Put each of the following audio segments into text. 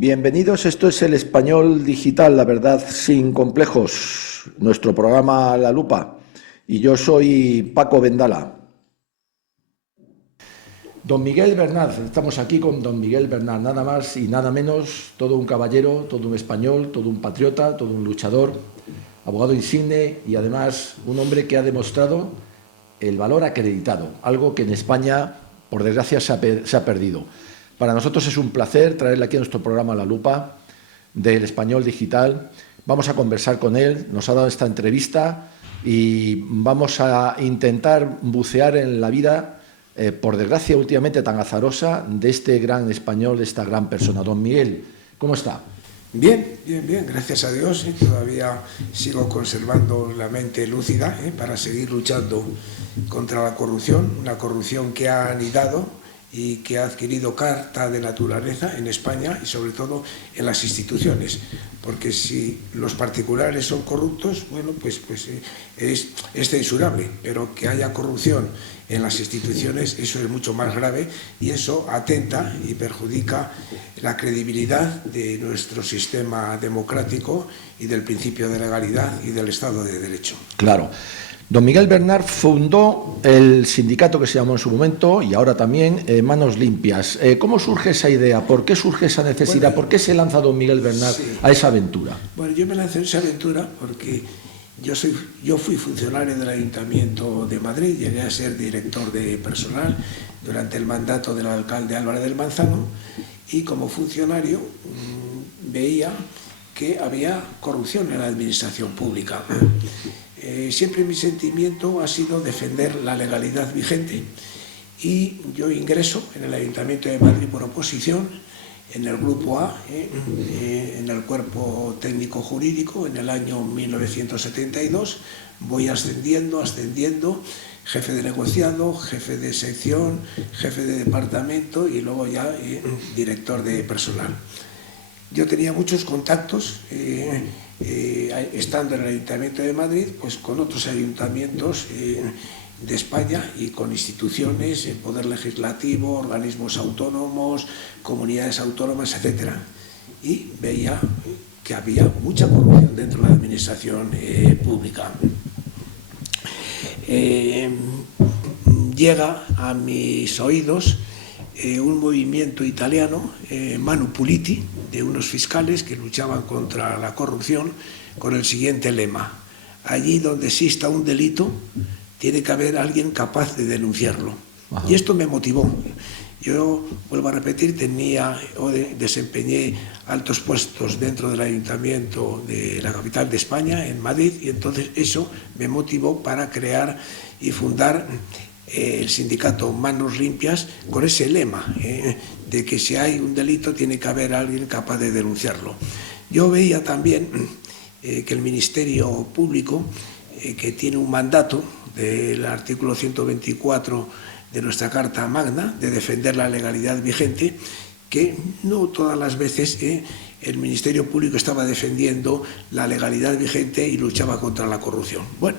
Bienvenidos, esto es El Español Digital, la verdad sin complejos, nuestro programa La Lupa. Y yo soy Paco Vendala. Don Miguel Bernard, estamos aquí con don Miguel Bernard, nada más y nada menos, todo un caballero, todo un español, todo un patriota, todo un luchador, abogado insigne y además un hombre que ha demostrado el valor acreditado, algo que en España, por desgracia, se ha perdido. Para nosotros es un placer traerle aquí a nuestro programa La Lupa del Español Digital. Vamos a conversar con él, nos ha dado esta entrevista y vamos a intentar bucear en la vida, por desgracia últimamente tan azarosa, de este gran español, de esta gran persona. Don Miguel, ¿cómo está? Bien, bien, bien, gracias a Dios. Todavía sigo conservando la mente lúcida para seguir luchando contra la corrupción, una corrupción que ha anidado y que ha adquirido carta de naturaleza en España y sobre todo en las instituciones, porque si los particulares son corruptos, bueno, pues es censurable, pero que haya corrupción en las instituciones, eso es mucho más grave y eso atenta y perjudica la credibilidad de nuestro sistema democrático y del principio de legalidad y del Estado de Derecho. Claro. Don Miguel Bernard fundó el sindicato que se llamó en su momento y ahora también Manos Limpias. ¿Cómo surge esa idea? ¿Por qué surge esa necesidad? ¿Por qué se lanza don Miguel Bernard a esa aventura? Bueno, yo me lancé a esa aventura porque yo fui funcionario del Ayuntamiento de Madrid, llegué a ser director de personal durante el mandato del alcalde Álvarez del Manzano y como funcionario veía que había corrupción en la administración pública. Siempre mi sentimiento ha sido defender la legalidad vigente y yo ingreso en el Ayuntamiento de Madrid por oposición, en el Grupo A, en el Cuerpo Técnico Jurídico, en el año 1972, voy ascendiendo, jefe de negociado, jefe de sección, jefe de departamento y luego ya director de personal. Yo tenía muchos contactos estando en el Ayuntamiento de Madrid, pues con otros ayuntamientos de España y con instituciones, el Poder Legislativo, organismos autónomos, comunidades autónomas, etc. Y veía que había mucha corrupción dentro de la administración pública. Llega a mis oídos un movimiento italiano, Manu Puliti, de unos fiscales que luchaban contra la corrupción con el siguiente lema: allí donde exista un delito tiene que haber alguien capaz de denunciarlo. Ajá. Y esto me motivó. Yo, vuelvo a repetir, desempeñé altos puestos dentro del Ayuntamiento de la capital de España, en Madrid, y entonces eso me motivó para crear y fundar el sindicato Manos Limpias con ese lema de que si hay un delito tiene que haber alguien capaz de denunciarlo. Yo veía también que el Ministerio Público, que tiene un mandato del artículo 124 de nuestra Carta Magna de defender la legalidad vigente, que no todas las veces el Ministerio Público estaba defendiendo la legalidad vigente y luchaba contra la corrupción. Bueno,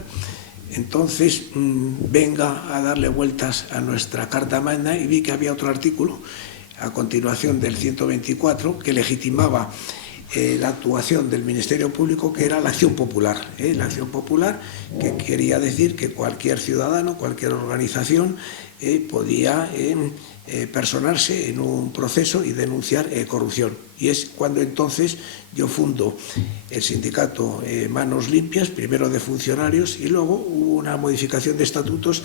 entonces venga a darle vueltas a nuestra Carta Magna y vi que había otro artículo a continuación del 124 que legitimaba la actuación del Ministerio Público, que era la acción popular. La acción popular, que quería decir que cualquier ciudadano, cualquier organización podía personarse en un proceso y denunciar corrupción. Y es cuando entonces yo fundo el sindicato Manos Limpias, primero de funcionarios, y luego hubo una modificación de estatutos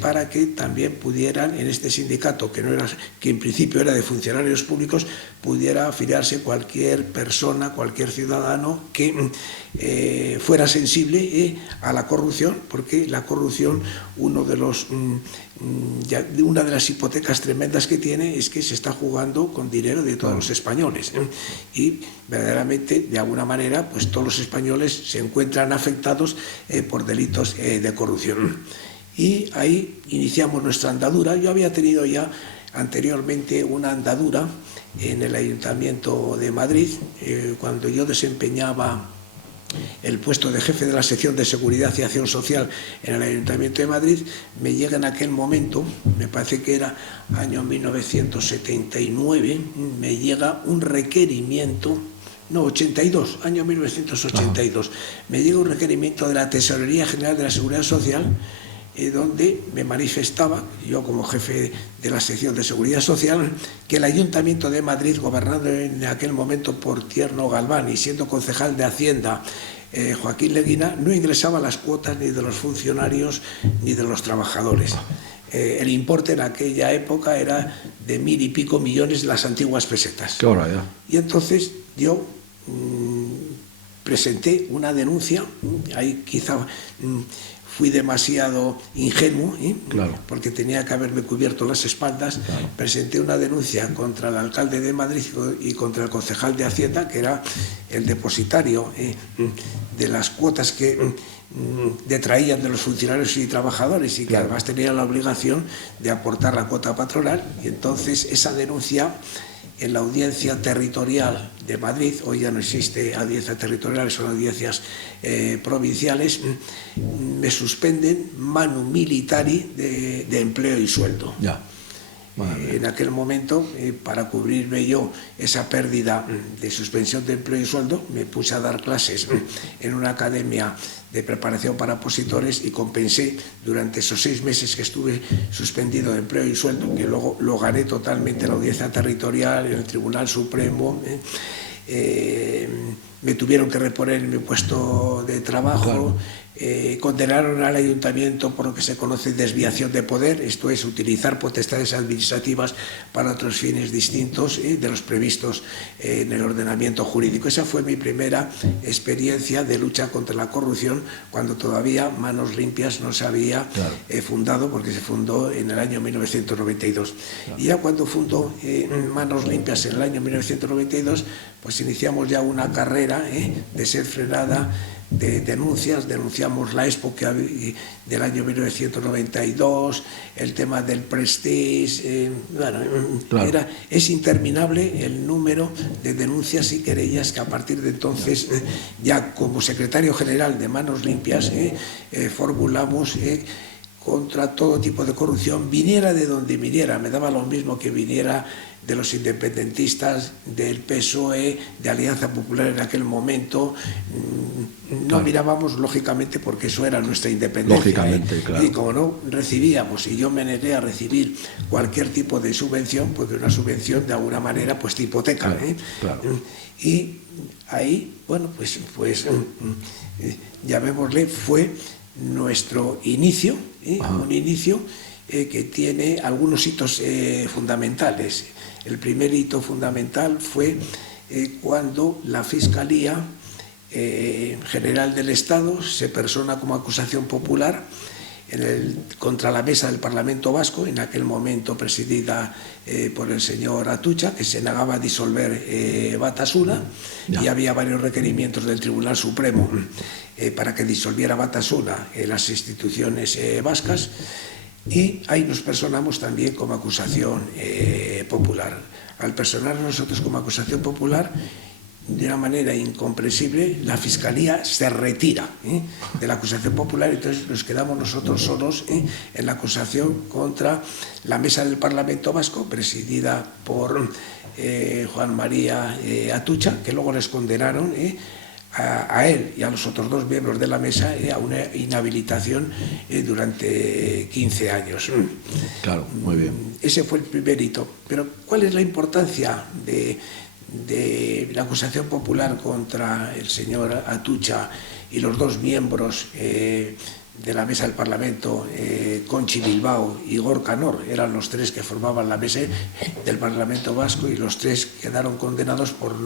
para que también pudieran, en este sindicato, que en principio era de funcionarios públicos, pudiera afiliarse cualquier persona, cualquier ciudadano que fuera sensible a la corrupción, porque la corrupción, una de las hipotecas tremendas que tiene es que se está jugando con dinero de todos los españoles. Y verdaderamente, de alguna manera, pues todos los españoles se encuentran afectados por delitos de corrupción. Y ahí iniciamos nuestra andadura. Yo había tenido ya anteriormente una andadura en el Ayuntamiento de Madrid, cuando yo desempeñaba el puesto de jefe de la sección de Seguridad y Acción Social en el Ayuntamiento de Madrid, me llega en aquel momento, me parece que era año 1979, me llega un requerimiento, no, 82, año 1982, me llega un requerimiento de la Tesorería General de la Seguridad Social, donde me manifestaba, yo como jefe de la sección de Seguridad Social, que el Ayuntamiento de Madrid, gobernado en aquel momento por Tierno Galván y siendo concejal de Hacienda Joaquín Leguina, no ingresaba las cuotas ni de los funcionarios ni de los trabajadores. El importe en aquella época era de 1.000 y pico millones de las antiguas pesetas. Qué barbaridad. Y entonces yo presenté una denuncia, ahí quizá fui demasiado ingenuo, claro, porque tenía que haberme cubierto las espaldas. Claro. Presenté una denuncia contra el alcalde de Madrid y contra el concejal de Hacienda, que era el depositario de las cuotas que detraían de los funcionarios y trabajadores, y que claro, además tenían la obligación de aportar la cuota patronal. Y entonces esa denuncia, en la Audiencia Territorial de Madrid, hoy ya no existe audiencia territorial, son audiencias provinciales, me suspenden manu militari de empleo y sueldo. Ya. En aquel momento, para cubrirme yo esa pérdida de suspensión de empleo y sueldo, me puse a dar clases en una academia de preparación para opositores y compensé durante esos 6 meses que estuve suspendido de empleo y sueldo, que luego lo gané totalmente en la Audiencia Territorial, en el Tribunal Supremo. Me tuvieron que reponer en mi puesto de trabajo. Claro. Condenaron al ayuntamiento por lo que se conoce desviación de poder, esto es, utilizar potestades administrativas para otros fines distintos de los previstos en el ordenamiento jurídico. Esa fue mi primera experiencia de lucha contra la corrupción, cuando todavía Manos Limpias no se había fundado, porque se fundó en el año 1992. Claro. Y ya cuando fundó Manos Limpias en el año 1992, pues iniciamos ya una carrera desenfrenada de denuncias. Denunciamos la Expo del año 1992, el tema del Prestige, bueno, claro, es interminable el número de denuncias y querellas que a partir de entonces, ya como secretario general de Manos Limpias, formulamos contra todo tipo de corrupción, viniera de donde viniera. Me daba lo mismo que viniera de los independentistas, del PSOE, de Alianza Popular en aquel momento. No claro, mirábamos, lógicamente, porque eso era nuestra independencia. Lógicamente, claro. Y como no recibíamos, y yo me negué a recibir cualquier tipo de subvención, porque una subvención de alguna manera pues te hipoteca. Claro, claro. Y ahí, bueno, pues llamémosle, fue nuestro inicio, un inicio que tiene algunos hitos fundamentales. El primer hito fundamental fue cuando la Fiscalía General del Estado se persona como acusación popular contra la mesa del Parlamento Vasco, en aquel momento presidida por el señor Atutxa, que se negaba a disolver Batasuna, y había varios requerimientos del Tribunal Supremo para que disolviera Batasuna en las instituciones vascas. Y ahí nos personamos también como acusación popular. Al personarnos nosotros como acusación popular, de una manera incomprensible, la Fiscalía se retira de la acusación popular, y entonces nos quedamos nosotros solos en la acusación contra la mesa del Parlamento Vasco, presidida por Juan María Atutxa, que luego les condenaron a él y a los otros 2 miembros de la mesa a una inhabilitación durante 15 años. Claro, muy bien. Ese fue el primer hito. Pero ¿cuál es la importancia de la acusación popular contra el señor Atutxa y los 2 miembros de la mesa del Parlamento, Conchi Bilbao y Gorka Nor? Eran los 3 que formaban la mesa del Parlamento Vasco, y los 3 quedaron condenados por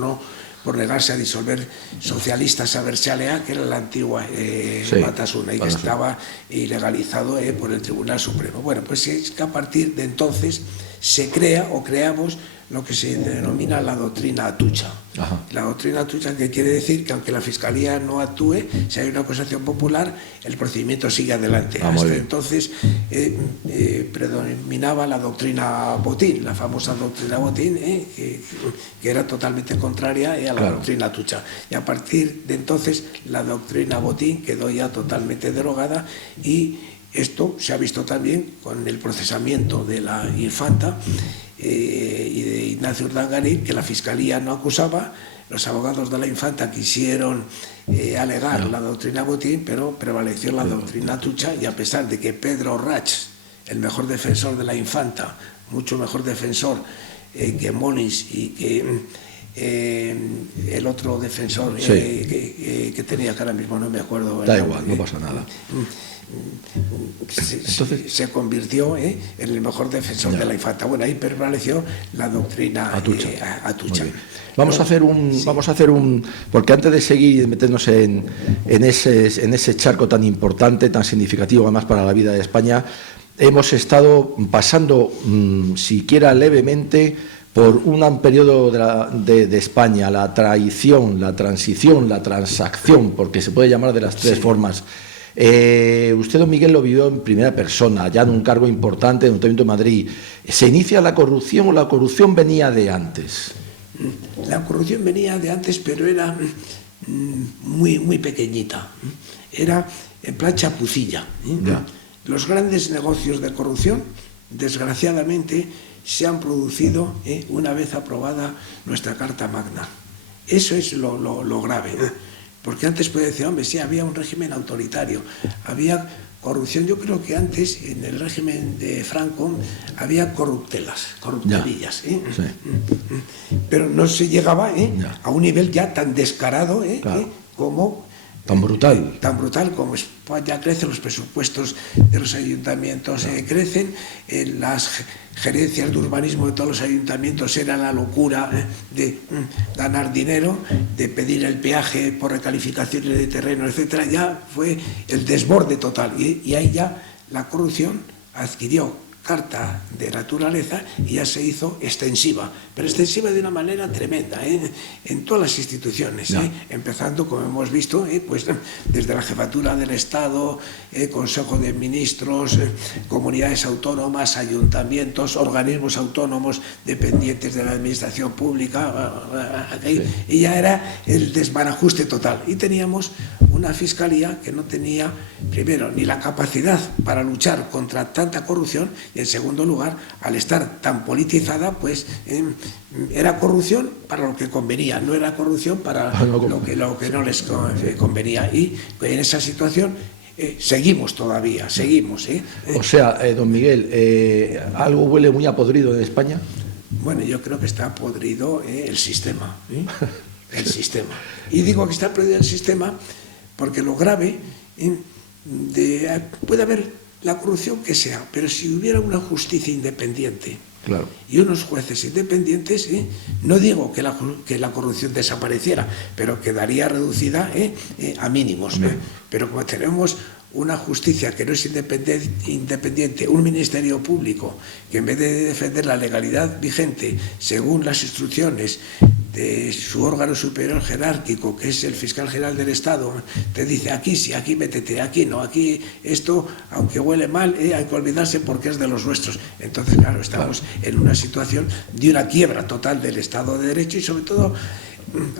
negarse a disolver Socialistas Abertzalea, que era la antigua Batasuna, y que estaba ilegalizado por el Tribunal Supremo. Bueno, pues es que a partir de entonces se crea o creamos lo que se denomina la doctrina Atucha. Ajá. La doctrina Atucha, que quiere decir que aunque la Fiscalía no actúe, si hay una acusación popular, el procedimiento sigue adelante. Hasta entonces predominaba la doctrina Botín, la famosa doctrina Botín, que era totalmente contraria a la doctrina Atucha. Y a partir de entonces la doctrina Botín quedó ya totalmente derogada, y esto se ha visto también con el procesamiento de la infanta y de Ignacio Urdangarín, que la Fiscalía no acusaba. Los abogados de la infanta quisieron alegar la doctrina Botín, pero prevaleció la doctrina Atucha, y a pesar de que Pedro Rach, el mejor defensor de la infanta, mucho mejor defensor que Molins y que el otro defensor que tenía, que ahora mismo no me acuerdo. Da igual, no pasa nada. Se convirtió en el mejor defensor de la infanta. Bueno, ahí prevaleció la doctrina Atucha. Vamos a hacer un porque antes de seguir y meternos en ese charco tan importante, tan significativo además para la vida de España, hemos estado pasando, siquiera levemente, por un periodo de España, la traición, la transición, la transacción, porque se puede llamar de las tres formas. Usted, don Miguel, lo vivió en primera persona, ya en un cargo importante en el Ayuntamiento de Madrid. ¿Se inicia la corrupción o la corrupción venía de antes? La corrupción venía de antes, pero era muy pequeñita. Era en plan chapucilla. Los grandes negocios de corrupción, desgraciadamente, se han producido una vez aprobada nuestra Carta Magna. Eso es lo grave. Porque antes puede decir, hombre, sí, había un régimen autoritario, había corrupción. Yo creo que antes, en el régimen de Franco, había corruptelillas. Pero no se llegaba a un nivel ya tan descarado como... Tan brutal. Tan brutal como España crece, los presupuestos de los ayuntamientos crecen, las gerencias de urbanismo de todos los ayuntamientos era la locura de ganar dinero, de pedir el peaje por recalificaciones de terreno, etcétera. Ya fue el desborde total, y ahí ya la corrupción adquirió carta de naturaleza y ya se hizo extensiva, pero extensiva de una manera tremenda en todas las instituciones, empezando, como hemos visto, pues desde la Jefatura del Estado, Consejo de Ministros, comunidades autónomas, ayuntamientos, organismos autónomos dependientes de la administración pública, y ya era el desbarajuste total. Y teníamos una fiscalía que no tenía, primero, ni la capacidad para luchar contra tanta corrupción, y en segundo lugar, al estar tan politizada, pues era corrupción para lo que convenía, no era corrupción para lo que no les convenía. Y en esa situación seguimos todavía, seguimos. O sea, don Miguel, ¿algo huele muy a podrido en España? Bueno, yo creo que está podrido el sistema. El sistema. Y digo que está podrido el sistema porque lo grave, puede haber la corrupción que sea, pero si hubiera una justicia independiente y unos jueces independientes, no digo que la corrupción desapareciera, pero quedaría reducida a mínimos. Pero como tenemos una justicia que no es independiente, un ministerio público que en vez de defender la legalidad vigente según las instrucciones de su órgano superior jerárquico, que es el fiscal general del Estado, te dice aquí sí, aquí métete, aquí no, aquí esto, aunque huele mal, hay que olvidarse porque es de los nuestros. Entonces, claro, estamos en una situación de una quiebra total del Estado de Derecho, y sobre todo,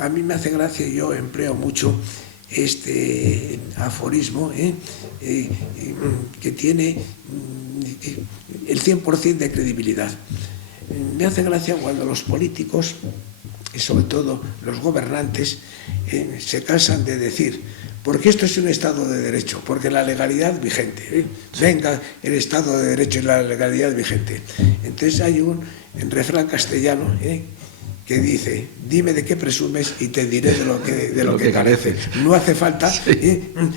a mí me hace gracia, yo empleo mucho este aforismo que tiene el 100% de credibilidad. Me hace gracia cuando los políticos, y sobre todo los gobernantes, se cansan de decir, porque esto es un Estado de Derecho, porque la legalidad vigente, venga el Estado de Derecho y la legalidad vigente. Entonces hay un refrán castellano que dice, dime de qué presumes y te diré de lo que careces. No hace falta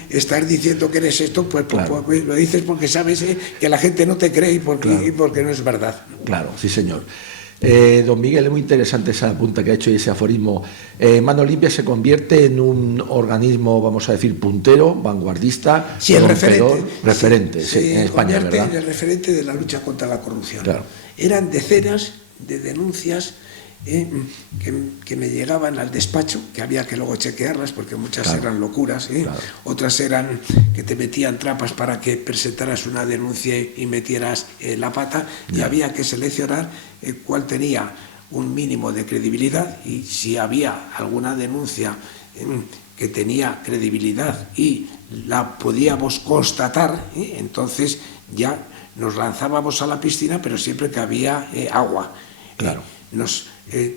estar diciendo que eres esto, pues lo dices porque sabes que la gente no te cree y porque no es verdad. Claro, sí señor. Don Miguel, es muy interesante esa punta que ha hecho y ese aforismo. Mano Limpia se convierte en un organismo, vamos a decir, puntero, vanguardista, sí, el referente, sí, en España, ¿verdad? En el referente de la lucha contra la corrupción. Claro. Eran decenas de denuncias que me llegaban al despacho, que había que luego chequearlas porque muchas eran locuras, claro. Otras eran que te metían trampas para que presentaras una denuncia y metieras la pata, y había que seleccionar cuál tenía un mínimo de credibilidad, y si había alguna denuncia que tenía credibilidad y la podíamos constatar, entonces ya nos lanzábamos a la piscina, pero siempre que había agua. Claro. Nos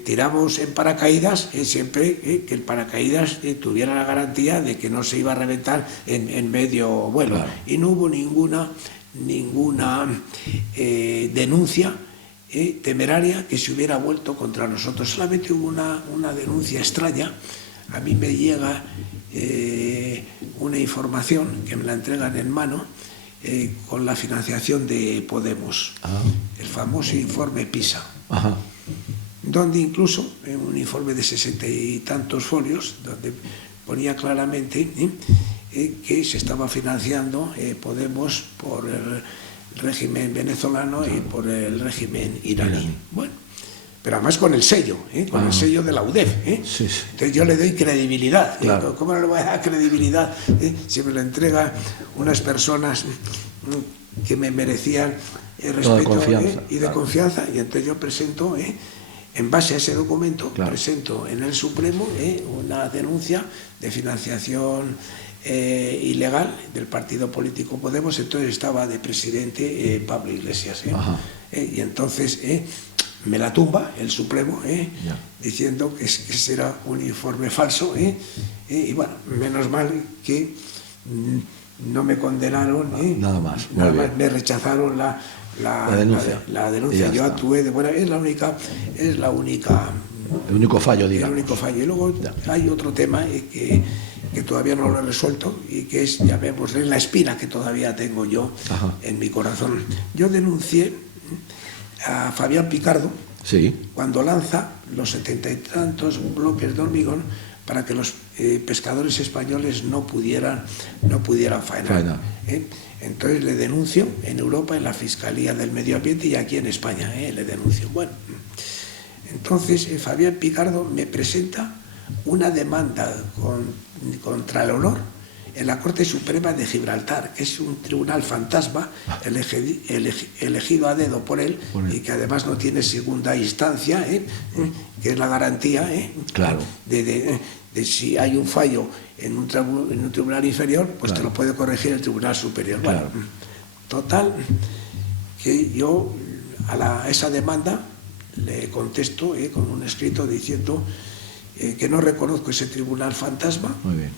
tiramos en paracaídas, siempre que el paracaídas tuviera la garantía de que no se iba a reventar en medio vuelo. Claro. Y no hubo ninguna denuncia temeraria que se hubiera vuelto contra nosotros. Solamente hubo una denuncia extraña. A mí me llega una información que me la entregan en mano con la financiación de Podemos, el famoso informe PISA. Ajá. Donde incluso, en un informe de 60 y tantos folios, donde ponía claramente que se estaba financiando Podemos por el régimen venezolano y por el régimen iraní. Bueno, pero además con el sello, con el sello de la UDEF. Sí, sí. Entonces yo le doy credibilidad. Claro. ¿Cómo no le voy a dar credibilidad si me lo entregan unas personas que me merecían respeto y de confianza? Y entonces yo presento, en base a ese documento, presento en el Supremo una denuncia de financiación ilegal del partido político Podemos. Entonces estaba de presidente Pablo Iglesias. Y entonces me la tumba el Supremo, diciendo que ese era un informe falso. Y bueno, menos mal que no me condenaron, nada más, me rechazaron la denuncia. Yo actué de buena, es la única el único fallo, digamos. El único fallo. Y luego hay otro tema que todavía no lo he resuelto, y que es, llamémosle, la espina que todavía tengo yo en mi corazón. Yo denuncié a Fabián Picardo cuando lanza los 70 y tantos bloques de hormigón para que los pescadores españoles no pudieran faenar. Entonces le denuncio en Europa, en la Fiscalía del Medio Ambiente, y aquí en España le denuncio. Bueno, entonces Fabián Picardo me presenta una demanda contra el honor en la Corte Suprema de Gibraltar, que es un tribunal fantasma elegido a dedo por él, y que además no tiene segunda instancia, que es la garantía de si hay un fallo en un tribunal inferior, pues te lo puede corregir el Tribunal Superior. Bueno, total, que yo a esa demanda le contesto con un escrito diciendo que no reconozco ese tribunal fantasma. Muy bien.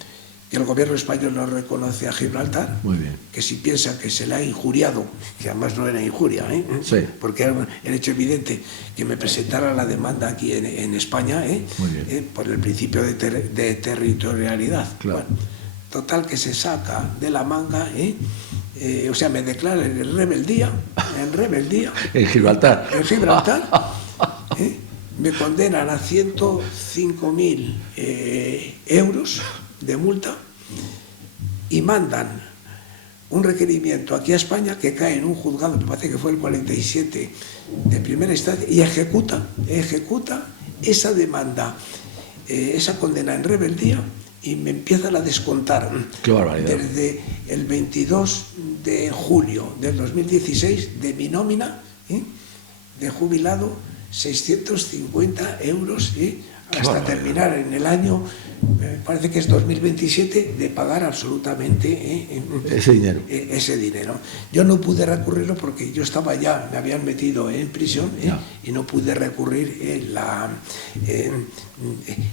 Que el gobierno español no reconoce a Gibraltar. Muy bien. Que si piensa que se le ha injuriado, que además no era injuria, porque era un hecho evidente que me presentara la demanda aquí en España, por el principio de territorialidad. Claro. Bueno, total, que se saca de la manga, o sea, me declara en rebeldía. En Gibraltar. En Gibraltar. Me condenan a 105.000 euros de multa, y mandan un requerimiento aquí a España que cae en un juzgado, me parece que fue el 47 de primera instancia, y ejecuta esa demanda, esa condena en rebeldía, y me empiezan a descontar desde el 22 de julio del 2016 de mi nómina de jubilado 650 euros, hasta terminar en el año, parece que es 2027, de pagar absolutamente ese dinero. Yo no pude recurrirlo porque yo estaba ya, me habían metido en prisión, y no pude recurrir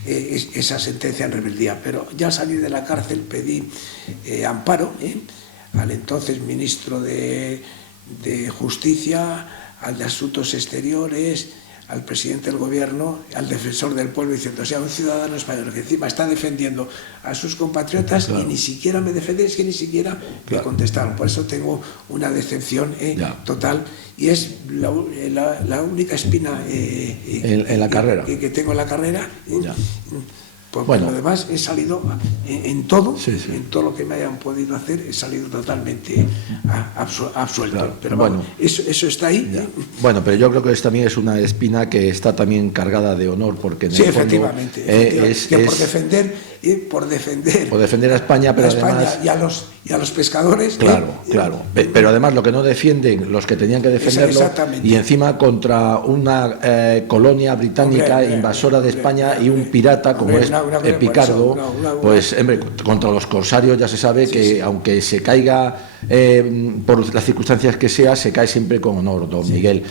esa sentencia en rebeldía. Pero ya salí de la cárcel, pedí amparo al entonces ministro de Justicia, al de Asuntos Exteriores, al presidente del gobierno, al defensor del pueblo, diciendo, o sea, un ciudadano español que encima está defendiendo a sus compatriotas, claro, y ni siquiera me defiende, es que ni siquiera me contestaron. Por eso tengo una decepción total, y es la única espina en la carrera que tengo en la carrera. Pues bueno, además he salido en todo, en todo lo que me hayan podido hacer, he salido totalmente absuelto. Claro, pero bueno, eso está ahí. Bueno, pero yo creo que también es una espina que está también cargada de honor, porque en el fondo, efectivamente, que por defender a España, pero además y a los pescadores. Claro. Pero además lo que no defienden los que tenían que defenderlo, y encima contra una colonia británica invasora de España y un pirata como es Picardo, pues hombre, contra los corsarios ya se sabe que aunque se caiga por las circunstancias que sea, se cae siempre con honor, don Miguel.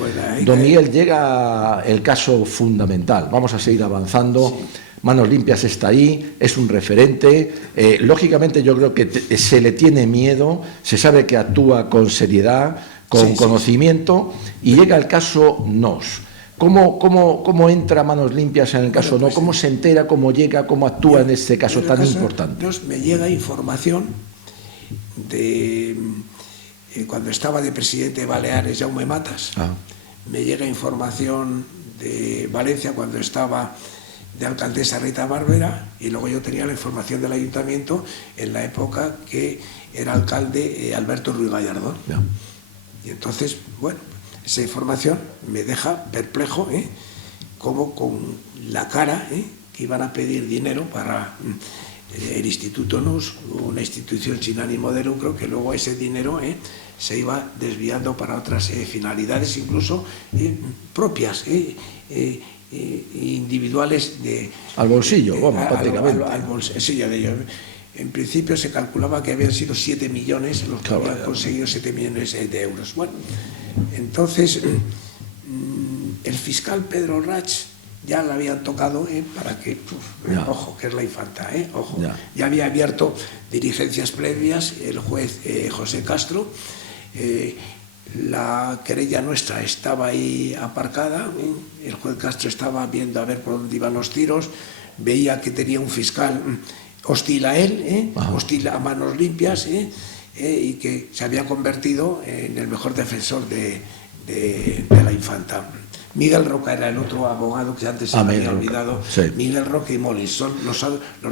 Don Miguel, llega el caso fundamental. Vamos a seguir avanzando. Manos Limpias está ahí, es un referente. Lógicamente yo creo que se le tiene miedo, se sabe que actúa con seriedad, con conocimiento, y llega el caso NOS. ¿Cómo entra Manos Limpias en el caso NOS? ¿Cómo se entera, cómo llega, cómo actúa en este caso tan importante? NOS me llega información de cuando estaba de presidente de Baleares Jaume Matas. Me llega información de Valencia cuando estaba de alcaldesa Rita Barbera, y luego yo tenía la información del ayuntamiento en la época que era alcalde Alberto Ruiz Gallardón. Y entonces, bueno, esa información me deja perplejo, como con la cara que iban a pedir dinero para el Instituto NOS, una institución sin ánimo de lucro, que luego ese dinero se iba desviando para otras finalidades, incluso propias, individuales al bolsillo, prácticamente. Al bolsillo de ellos. En principio se calculaba que habían sido 7 millones los que habían conseguido 7 millones de euros. Bueno, entonces el fiscal Pedro Rach ya le habían tocado para que, ojo, que es la Infanta, ojo. Ya había abierto diligencias previas el juez José Castro. La querella nuestra estaba ahí aparcada, el juez Castro estaba viendo a ver por dónde iban los tiros, veía que tenía un fiscal hostil a él, hostil a Manos Limpias, y que se había convertido en el mejor defensor de la Infanta. Miguel Roca era el otro abogado que antes se me había olvidado. Miguel Roca y Molins son los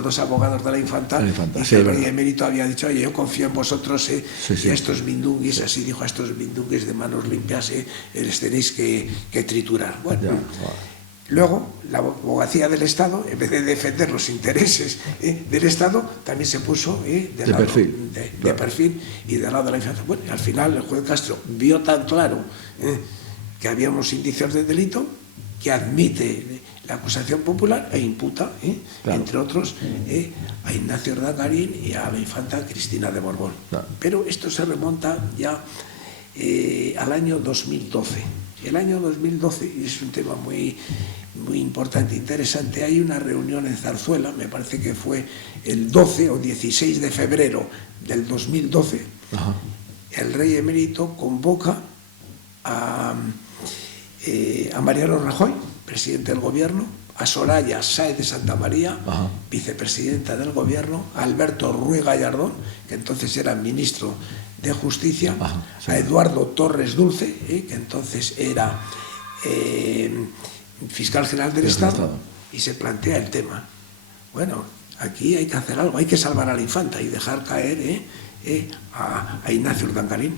dos abogados de la Infanta. Y el rey emérito había dicho, oye, yo confío en vosotros, y a estos mindunguis, así dijo, a estos mindunguis de Manos Limpias, les tenéis que triturar. Bueno, luego la abogacía del Estado, en vez de defender los intereses del Estado, también se puso de perfil y del lado de la Infanta. Bueno, y al final el juez Castro vio tan claro que había unos indicios de delito, que admite la acusación popular e imputa, entre otros, a Ignacio Urdangarín y a la Infanta Cristina de Borbón. Pero esto se remonta ya al año 2012. El año 2012, y es un tema muy importante, interesante, hay una reunión en Zarzuela, me parece que fue el 12 o 16 de febrero del 2012, el rey emérito convoca a Mariano Rajoy, presidente del gobierno, a Soraya Sáez de Santamaría, vicepresidenta del gobierno, a Alberto Ruiz Gallardón, que entonces era ministro de Justicia, a Eduardo Torres Dulce, que entonces era fiscal general del Estado, y se plantea el tema. Bueno, aquí hay que hacer algo, hay que salvar a la Infanta y dejar caer a Ignacio Urdangarín.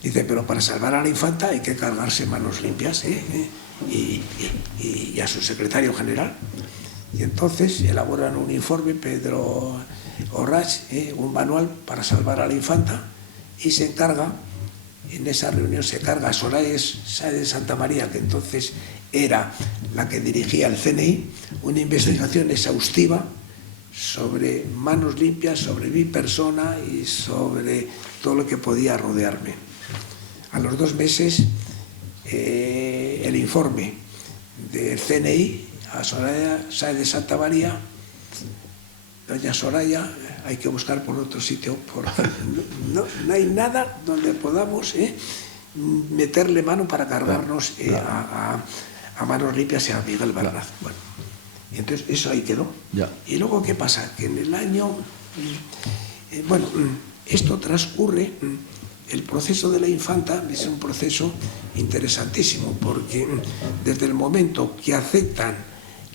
Dice, pero para salvar a la Infanta hay que cargarse Manos Limpias y a su secretario general. Y entonces elaboran un informe, Pedro Orrach, un manual para salvar a la Infanta, y se encarga, en esa reunión se carga a Soraya Sáez de Santamaría, que entonces era la que dirigía el CNI, una investigación exhaustiva sobre Manos Limpias, sobre mi persona y sobre todo lo que podía rodearme. A los 2 meses, el informe del CNI a Soraya Sáez de Santamaría: doña Soraya, hay que buscar por otro sitio, porque no hay nada donde podamos meterle mano para cargarnos a a Manos Limpias y a Miguel Bernal. Bueno, y entonces eso ahí quedó. Ya. Y luego, ¿qué pasa? Que en el año... bueno, esto transcurre... El proceso de la infanta es un proceso interesantísimo, porque desde el momento que aceptan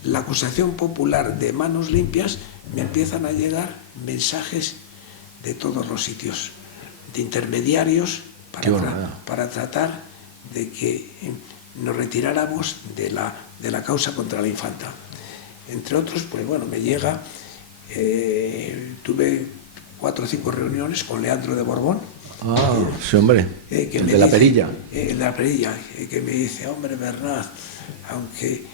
la acusación popular de Manos Limpias, me empiezan a llegar mensajes de todos los sitios, de intermediarios, para tratar de que nos retiráramos de la causa contra la infanta. Entre otros, pues bueno, me llega, tuve 4 o 5 reuniones con Leandro de Borbón. Ah, sí, hombre, el de la perilla. El de la perilla, que me dice, hombre, Bernat, aunque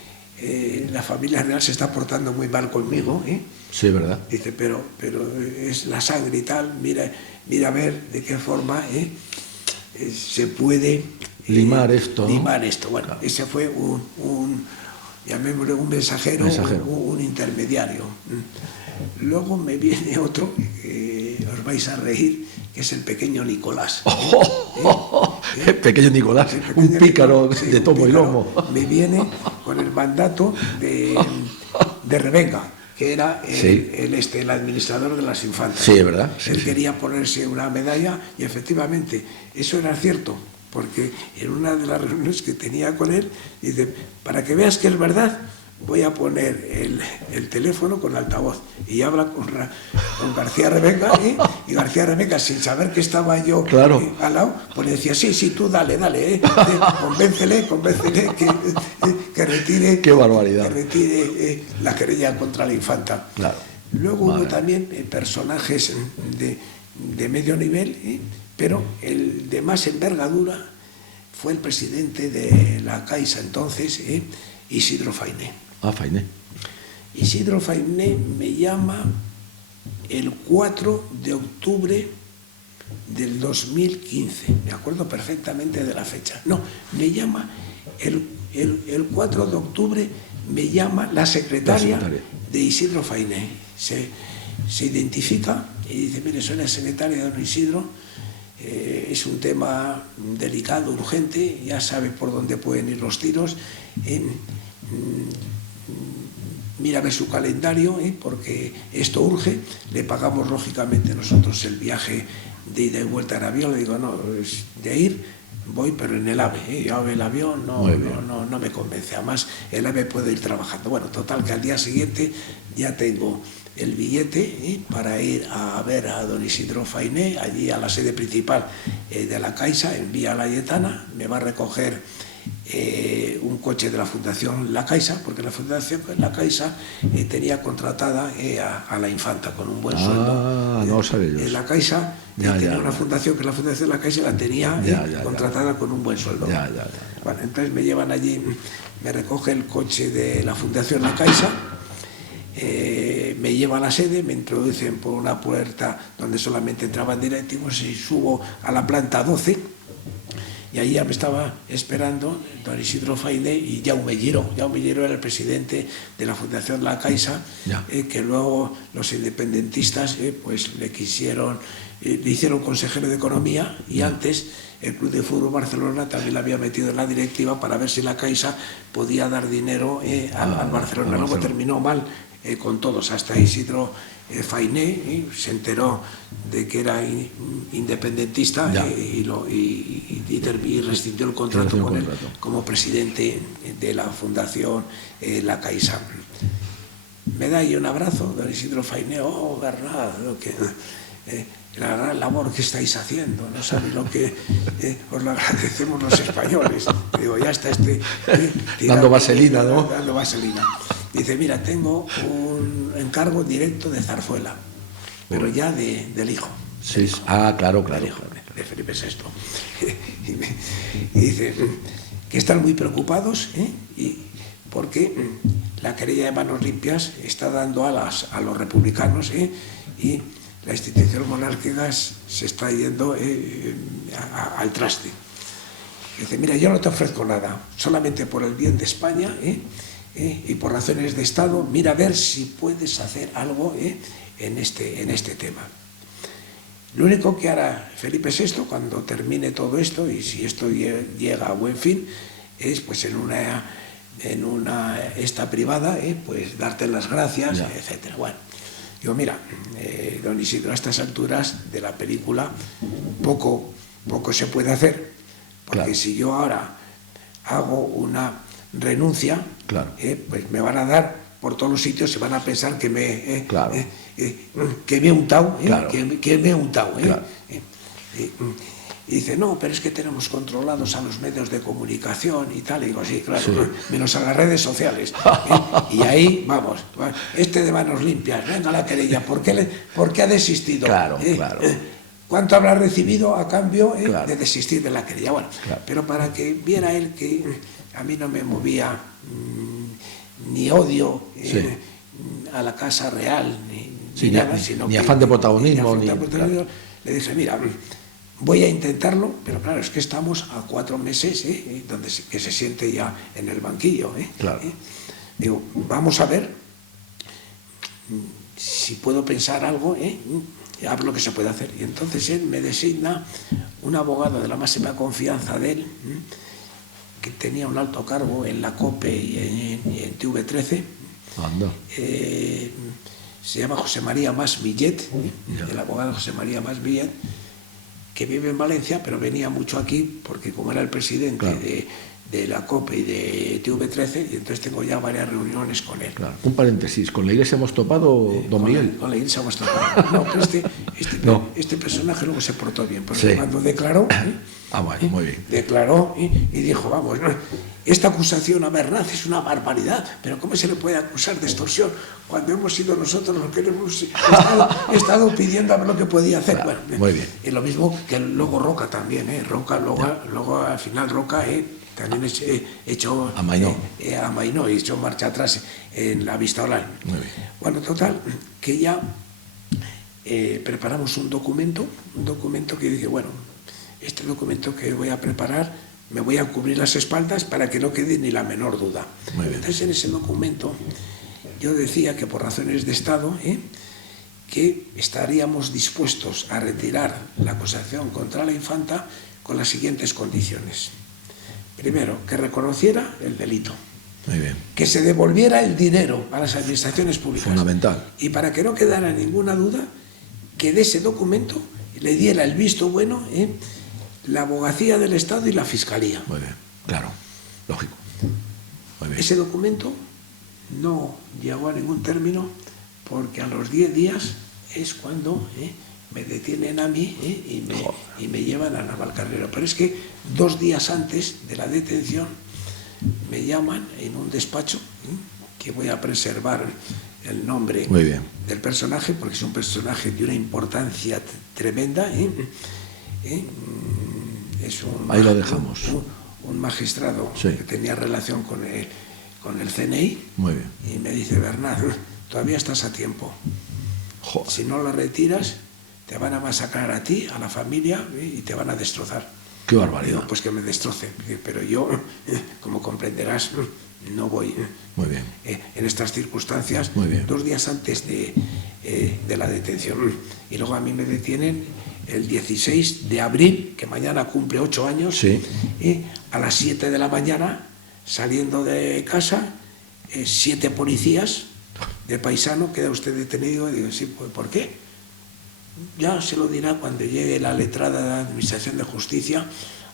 la familia real se está portando muy mal conmigo, Sí, ¿verdad? dice, pero es la sangre y tal, mira a ver de qué forma se puede limar esto, ¿no? Limar esto. Bueno, claro. Ese fue llamémosle un mensajero. Un intermediario. Luego me viene otro, os vais a reír, que es el pequeño Nicolás. El pequeño Nicolás, un pícaro de tomo y lomo. Me viene con el mandato de Revenga, que era el administrador de las infantas. Sí, es verdad. Él quería ponerse una medalla y efectivamente eso era cierto, porque en una de las reuniones que tenía con él, dice, para que veas que es verdad, voy a poner el teléfono con altavoz, y habla con García Revenga, y García Revenga, sin saber que estaba yo al lado, pues le decía, sí, tú dale, convéncele que retire. ¡Qué barbaridad! Que retire la querella contra la infanta. Claro. Luego hubo también personajes de medio nivel, pero el de más envergadura fue el presidente de la Caixa entonces, Isidro Fainé. Ah, Fainé. Isidro Fainé me llama el 4 de octubre del 2015, me acuerdo perfectamente de la fecha. No, me llama el 4 de octubre, me llama la secretaria de Isidro Fainé. Se identifica y dice, mire, soy la secretaria de don Isidro, es un tema delicado, urgente, ya sabe por dónde pueden ir los tiros. Mírame su calendario, porque esto urge. Le pagamos lógicamente nosotros el viaje de ida y vuelta en avión. Le digo, no, de ir voy, pero en el AVE. Yo el avión no me convence. Además, el AVE puede ir trabajando. Bueno, total, que al día siguiente ya tengo el billete para ir a ver a don Isidro Fainé, allí a la sede principal de la Caixa, en Vía Layetana. Me va a recoger un coche de la Fundación La Caixa, porque la Fundación La Caixa tenía contratada a la infanta con un buen sueldo. No sabía yo. La Caixa tenía una fundación, que la Fundación La Caixa la tenía contratada con un buen sueldo. Bueno, entonces me llevan allí, me recoge el coche de la Fundación La Caixa, me lleva a la sede, me introducen por una puerta donde solamente entraban directivos y subo a la planta 12. Y ahí ya me estaba esperando don Isidro Fainé y Jaume Giró. Jaume Giró era el presidente de la Fundación La Caixa, que luego los independentistas pues le hicieron consejero de Economía, y antes el Club de Fútbol Barcelona también lo había metido en la directiva para ver si La Caixa podía dar dinero al Barcelona. Luego terminó mal con todos, hasta Isidro Fainé se enteró de que era independentista y rescindió el contrato con él como presidente de la Fundación La Caixa. Me da ahí un abrazo, don Isidro Fainé, Bernat, la gran labor que estáis haciendo, no sabéis lo que os lo agradecemos los españoles. Digo, ya está dando vaselina, ¿no? Dando vaselina. Dice, mira, tengo un encargo directo de Zarzuela, pero ya del hijo. Sí. Claro. Del hijo, de Felipe VI. Y dice que están muy preocupados, porque la querella de Manos Limpias está dando alas a los republicanos, y la institución monárquica se está yendo al traste. Dice, mira, yo no te ofrezco nada, solamente por el bien de España, y por razones de Estado, mira a ver si puedes hacer algo en este tema. Lo único que hará Felipe VI cuando termine todo esto, y si esto llega a buen fin, es pues en una esta privada, pues darte las gracias, Ya. etcétera. Bueno, digo, mira, don Isidro, a estas alturas de la película poco se puede hacer, porque Claro. si yo ahora hago una renuncia, Claro. pues me van a dar por todos los sitios, se van a pensar que me Claro. que me he untado, Claro. que me he untado. Claro. Y dice, no, pero es que tenemos controlados a los medios de comunicación y tal. Y digo, sí, claro, Sí. menos a las redes sociales. Y ahí, vamos, este de manos limpias, venga la querella, ¿por qué ha desistido? Claro, claro. ¿Cuánto habrá recibido a cambio Claro. de desistir de la querella? Bueno, Claro. pero para que viera él que a mí no me movía ni odio Sí. a la Casa Real, Sí, ni ni- nada, ni- sino ni que- afán de protagonismo, ni afán de ni- protagonismo. Le dije, mira, voy a intentarlo, pero claro, es que estamos a 4 meses, que se siente ya en el banquillo. Claro. Digo, vamos a ver si puedo pensar algo, a ver lo que se puede hacer. Y entonces él me designa un abogado de la máxima confianza de él, que tenía un alto cargo en la COPE y en TV13. Anda. Se llama José María Mas Millet, Ya. el abogado José María Mas Millet, que vive en Valencia, pero venía mucho aquí porque como era el presidente Claro. de la COPE y de TV13, y entonces tengo ya varias reuniones con él. Claro. Un paréntesis, ¿con la iglesia hemos topado, don Miguel? Con la iglesia hemos tratado. No, pero No. este personaje luego se portó bien, porque Sí. cuando declaró, Ah, bueno, muy bien. declaró y dijo, vamos, no, esta acusación a Bernat es una barbaridad, pero ¿cómo se le puede acusar de extorsión cuando hemos sido nosotros los que le hemos estado pidiendo a ver lo que podía hacer? Claro, Bueno, muy bien. Y lo mismo que luego Roca también, Roca, luego al final Roca también echó Amainó. amainó y echó marcha atrás en la vista oral. Muy bien. Bueno, total, que ya preparamos un documento que dice, bueno, este documento que voy a preparar me voy a cubrir las espaldas para que no quede ni la menor duda. Muy bien. Entonces en ese documento yo decía que por razones de Estado que estaríamos dispuestos a retirar la acusación contra la infanta con las siguientes condiciones. Primero, que reconociera el delito, Muy bien. que se devolviera el dinero a las administraciones públicas. Fundamental. Y para que no quedara ninguna duda, que de ese documento le diera el visto bueno la abogacía del Estado y la Fiscalía. Muy bien. Claro. Lógico. Muy bien. Ese documento no llegó a ningún término porque a los 10 días es cuando me detienen a mí y me llevan a Navalcarnero. Pero es que 2 días antes de la detención me llaman en un despacho que voy a preservar el nombre Muy bien. del personaje porque es un personaje de una importancia tremenda. Es Ahí lo dejamos. un magistrado Sí. que tenía relación con el CNI Muy bien. y me dice, Bernat, todavía estás a tiempo. Joder. Si no lo retiras, te van a masacrar a ti, a la familia y te van a destrozar. Qué Digo, barbaridad. pues que me destrocen. Pero yo, como comprenderás, no voy. Muy bien. En estas circunstancias, Muy bien. 2 días antes de la detención. Y luego a mí me detienen el 16 de abril, que mañana cumple 8 años, Sí. a las 7 de la mañana, saliendo de casa, 7 policías de paisano, queda usted detenido. Y digo, sí, pues, ¿por qué? Ya se lo dirá cuando llegue la letrada de la Administración de Justicia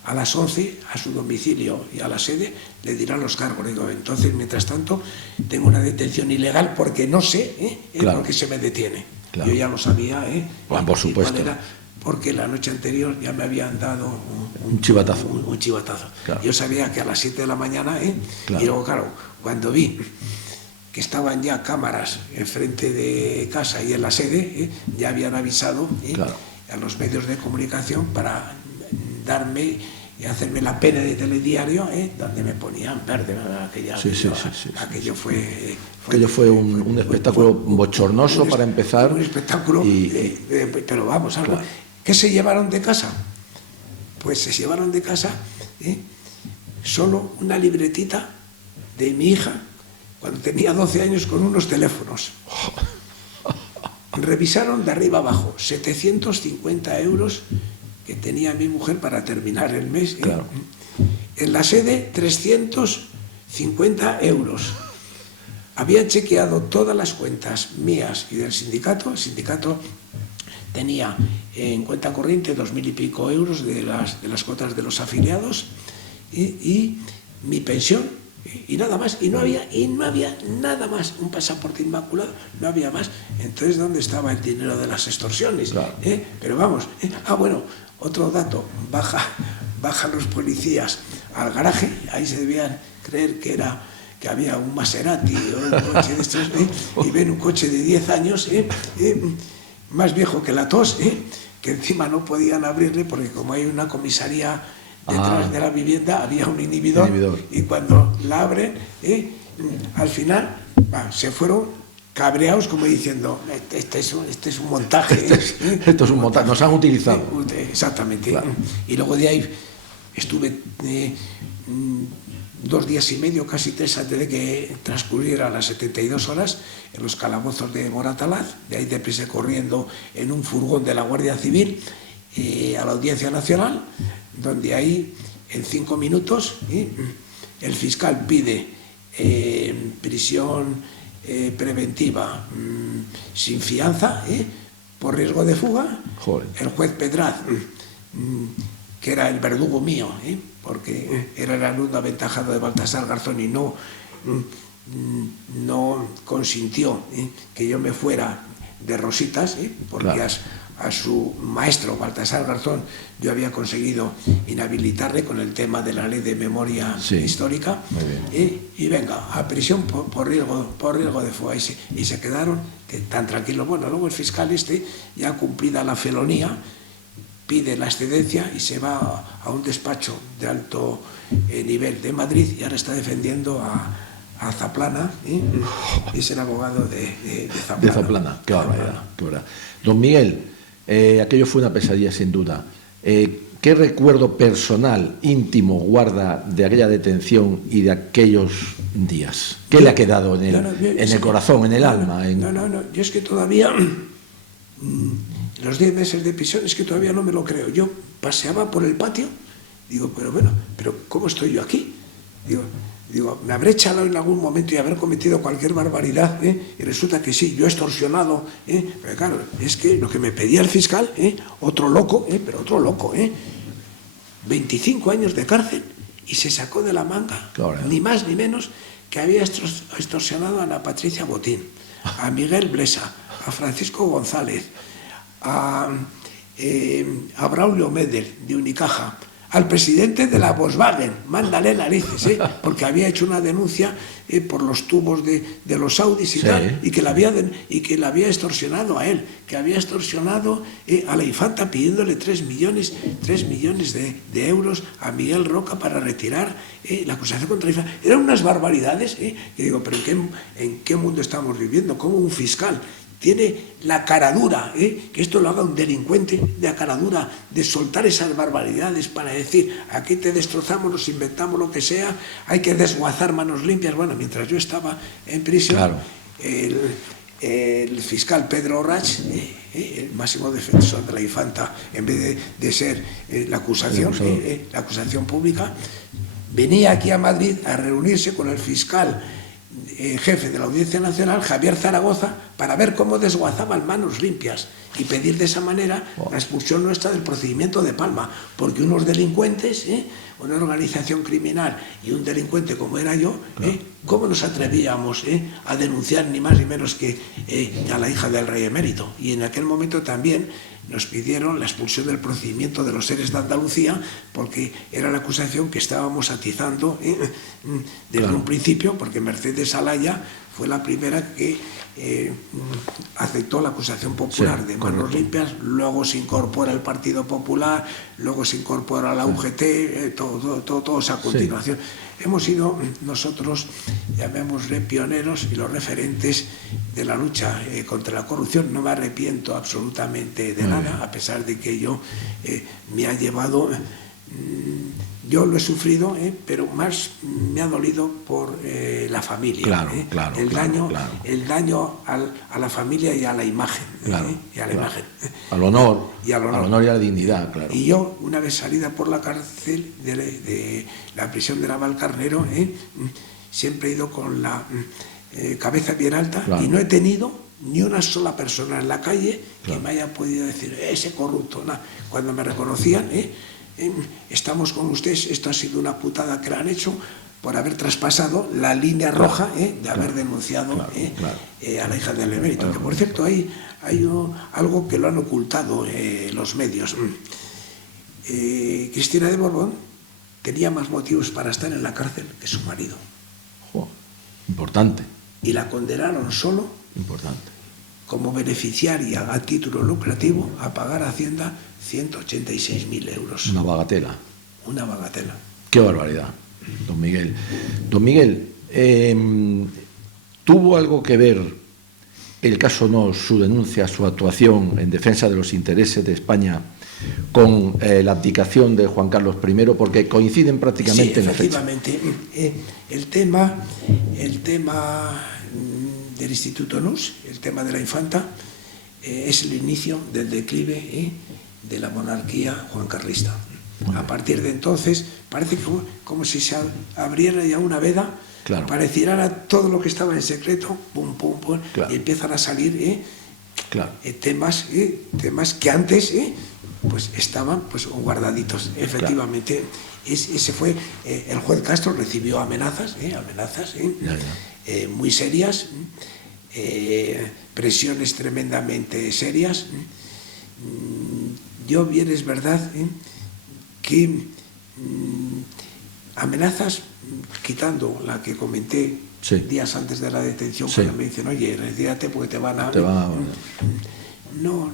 a las 11 a su domicilio y a la sede, le dirán los cargos. Digo, entonces, mientras tanto, tengo una detención ilegal porque no sé Claro. por qué se me detiene. Claro. Yo ya lo sabía, Bueno, por y supuesto. cuál era, porque la noche anterior ya me habían dado Un chivatazo. un chivatazo. Claro. Yo sabía que a las 7 de la mañana, Claro. y luego, claro, cuando vi que estaban ya cámaras enfrente de casa y en la sede, ya habían avisado Claro. a los medios de comunicación para darme y hacerme la pena de telediario, donde me ponían verde. Aquello fue un espectáculo bochornoso para empezar. Un espectáculo, pero vamos, algo. Claro. ¿Qué se llevaron de casa? Pues se llevaron de casa solo una libretita de mi hija cuando tenía 12 años con unos teléfonos. Revisaron de arriba abajo 750 euros que tenía mi mujer para terminar el mes. Claro. En la sede 350 50 euros. Había chequeado todas las cuentas mías y del sindicato. El sindicato tenía en cuenta corriente 2.000 y pico euros de las cuotas de los afiliados y mi pensión y nada más. Y no había nada más. Un pasaporte inmaculado, no había más. Entonces, ¿dónde estaba el dinero de las extorsiones? Claro. Pero vamos. Bueno, otro dato. Bajan los policías al garaje. Ahí se debían creer que había un Maserati o un coche de estos, y ven un coche de 10 años, más viejo que la tos, que encima no podían abrirle porque como hay una comisaría detrás de la vivienda, había un inhibidor. Y cuando la abren, al final se fueron cabreados como diciendo, este es un montaje. Esto es un montaje, nos han utilizado. Exactamente. Claro. Y luego de ahí estuve 2 días y medio, casi 3, antes de que transcurrieran las 72 horas en los calabozos de Moratalaz. De ahí deprisa corriendo en un furgón de la Guardia Civil a la Audiencia Nacional, donde ahí en 5 minutos el fiscal pide prisión preventiva sin fianza por riesgo de fuga. Joder. El juez Pedraz, que era el verdugo mío, porque era el alumno aventajado de Baltasar Garzón y no consintió que yo me fuera de rositas, porque claro, a su maestro Baltasar Garzón yo había conseguido inhabilitarle con el tema de la ley de memoria histórica. Y venga, a prisión por riesgo de fuga. Y se quedaron tan tranquilos. Bueno, luego el fiscal ya cumplida la felonía, pide la excedencia y se va a un despacho de alto nivel de Madrid y ahora está defendiendo a Zaplana, es el abogado de Zaplana. De Zaplana, qué barbaridad. Don Miguel, aquello fue una pesadilla sin duda. ¿Qué recuerdo personal, íntimo, guarda de aquella detención y de aquellos días? ¿Qué le ha quedado en el corazón, en el alma? Yo es que todavía... los 10 meses de prisión es que todavía no me lo creo. Yo paseaba por el patio, digo, pero ¿cómo estoy yo aquí? Digo, me habré echado en algún momento y haber cometido cualquier barbaridad, y resulta que sí, yo he extorsionado, pero claro, es que lo que me pedía el fiscal, otro loco, pero otro loco, 25 años de cárcel y se sacó de la manga, claro, ni más ni menos, que había extorsionado a Ana Patricia Botín, a Miguel Blesa, a Francisco González, a Braulio Medel de Unicaja, al presidente de la Volkswagen, mándale narices, porque había hecho una denuncia por los tubos de los Audis y tal, y que la había extorsionado a él, que había extorsionado a la infanta pidiéndole 3 millones de euros a Miguel Roca para retirar la acusación contra la infanta. Eran unas barbaridades, que digo, pero ¿en qué mundo estamos viviendo? ¿Cómo un fiscal tiene la caradura, que esto lo haga un delincuente, de la caradura de soltar esas barbaridades para decir, aquí te destrozamos, nos inventamos lo que sea, hay que desguazar manos limpias? Bueno, mientras yo estaba en prisión, claro, el fiscal Pedro Orrach, el máximo defensor de la infanta, en vez de ser la acusación pública, venía aquí a Madrid a reunirse con el fiscal jefe de la Audiencia Nacional, Javier Zaragoza, para ver cómo desguazaban manos limpias y pedir de esa manera la expulsión nuestra del procedimiento de Palma, porque unos delincuentes, una organización criminal y un delincuente como era yo, ¿cómo nos atrevíamos a denunciar ni más ni menos que a la hija del rey emérito? Y en aquel momento también nos pidieron la expulsión del procedimiento de los seres de Andalucía, porque era la acusación que estábamos atizando desde un principio, porque Mercedes Alaya fue la primera que aceptó la acusación popular de manos limpias, luego se incorpora el Partido Popular, luego se incorpora la UGT, todos a continuación. Hemos sido nosotros, llamémosle, pioneros y los referentes de la lucha contra la corrupción. No me arrepiento absolutamente de nada, a pesar de que ello me ha llevado... Yo lo he sufrido, pero más me ha dolido por la familia. El daño a la familia y a la imagen. Al honor y a la dignidad, claro. Y yo, una vez salida por la cárcel de la prisión de Navalcarnero, siempre he ido con la cabeza bien alta, claro, y no he tenido ni una sola persona en la calle claro, que me haya podido decir, ese corrupto, nah. Cuando me reconocían, estamos con ustedes, esto ha sido una putada que le han hecho por haber traspasado la línea roja de haber denunciado a la hija del emérito, que por cierto hay algo que lo han ocultado los medios. Cristina de Borbón tenía más motivos para estar en la cárcel que su marido. Importante. Y la condenaron solo, importante, como beneficiaria a título lucrativo, a pagar a Hacienda 186.000 euros. Una bagatela. Una bagatela. Qué barbaridad, don Miguel. Don Miguel, ¿tuvo algo que ver el caso Nos, su denuncia, su actuación en defensa de los intereses de España con la abdicación de Juan Carlos I? Porque coinciden prácticamente en la fecha. Sí, efectivamente. El tema del Instituto Nos, el tema de la infanta, es el inicio del declive de la monarquía juancarlista. A partir de entonces parece como si se abriera ya una veda, claro, para tirar todo lo que estaba en secreto, pum, pum, pum, claro, y empiezan a salir claro, temas que antes pues estaban pues guardaditos. Efectivamente, claro, ese fue el juez Castro recibió amenazas muy serias, presiones tremendamente serias. Yo bien es verdad que amenazas, quitando la que comenté días antes de la detención, cuando me dicen, oye, retírate porque te van a... No,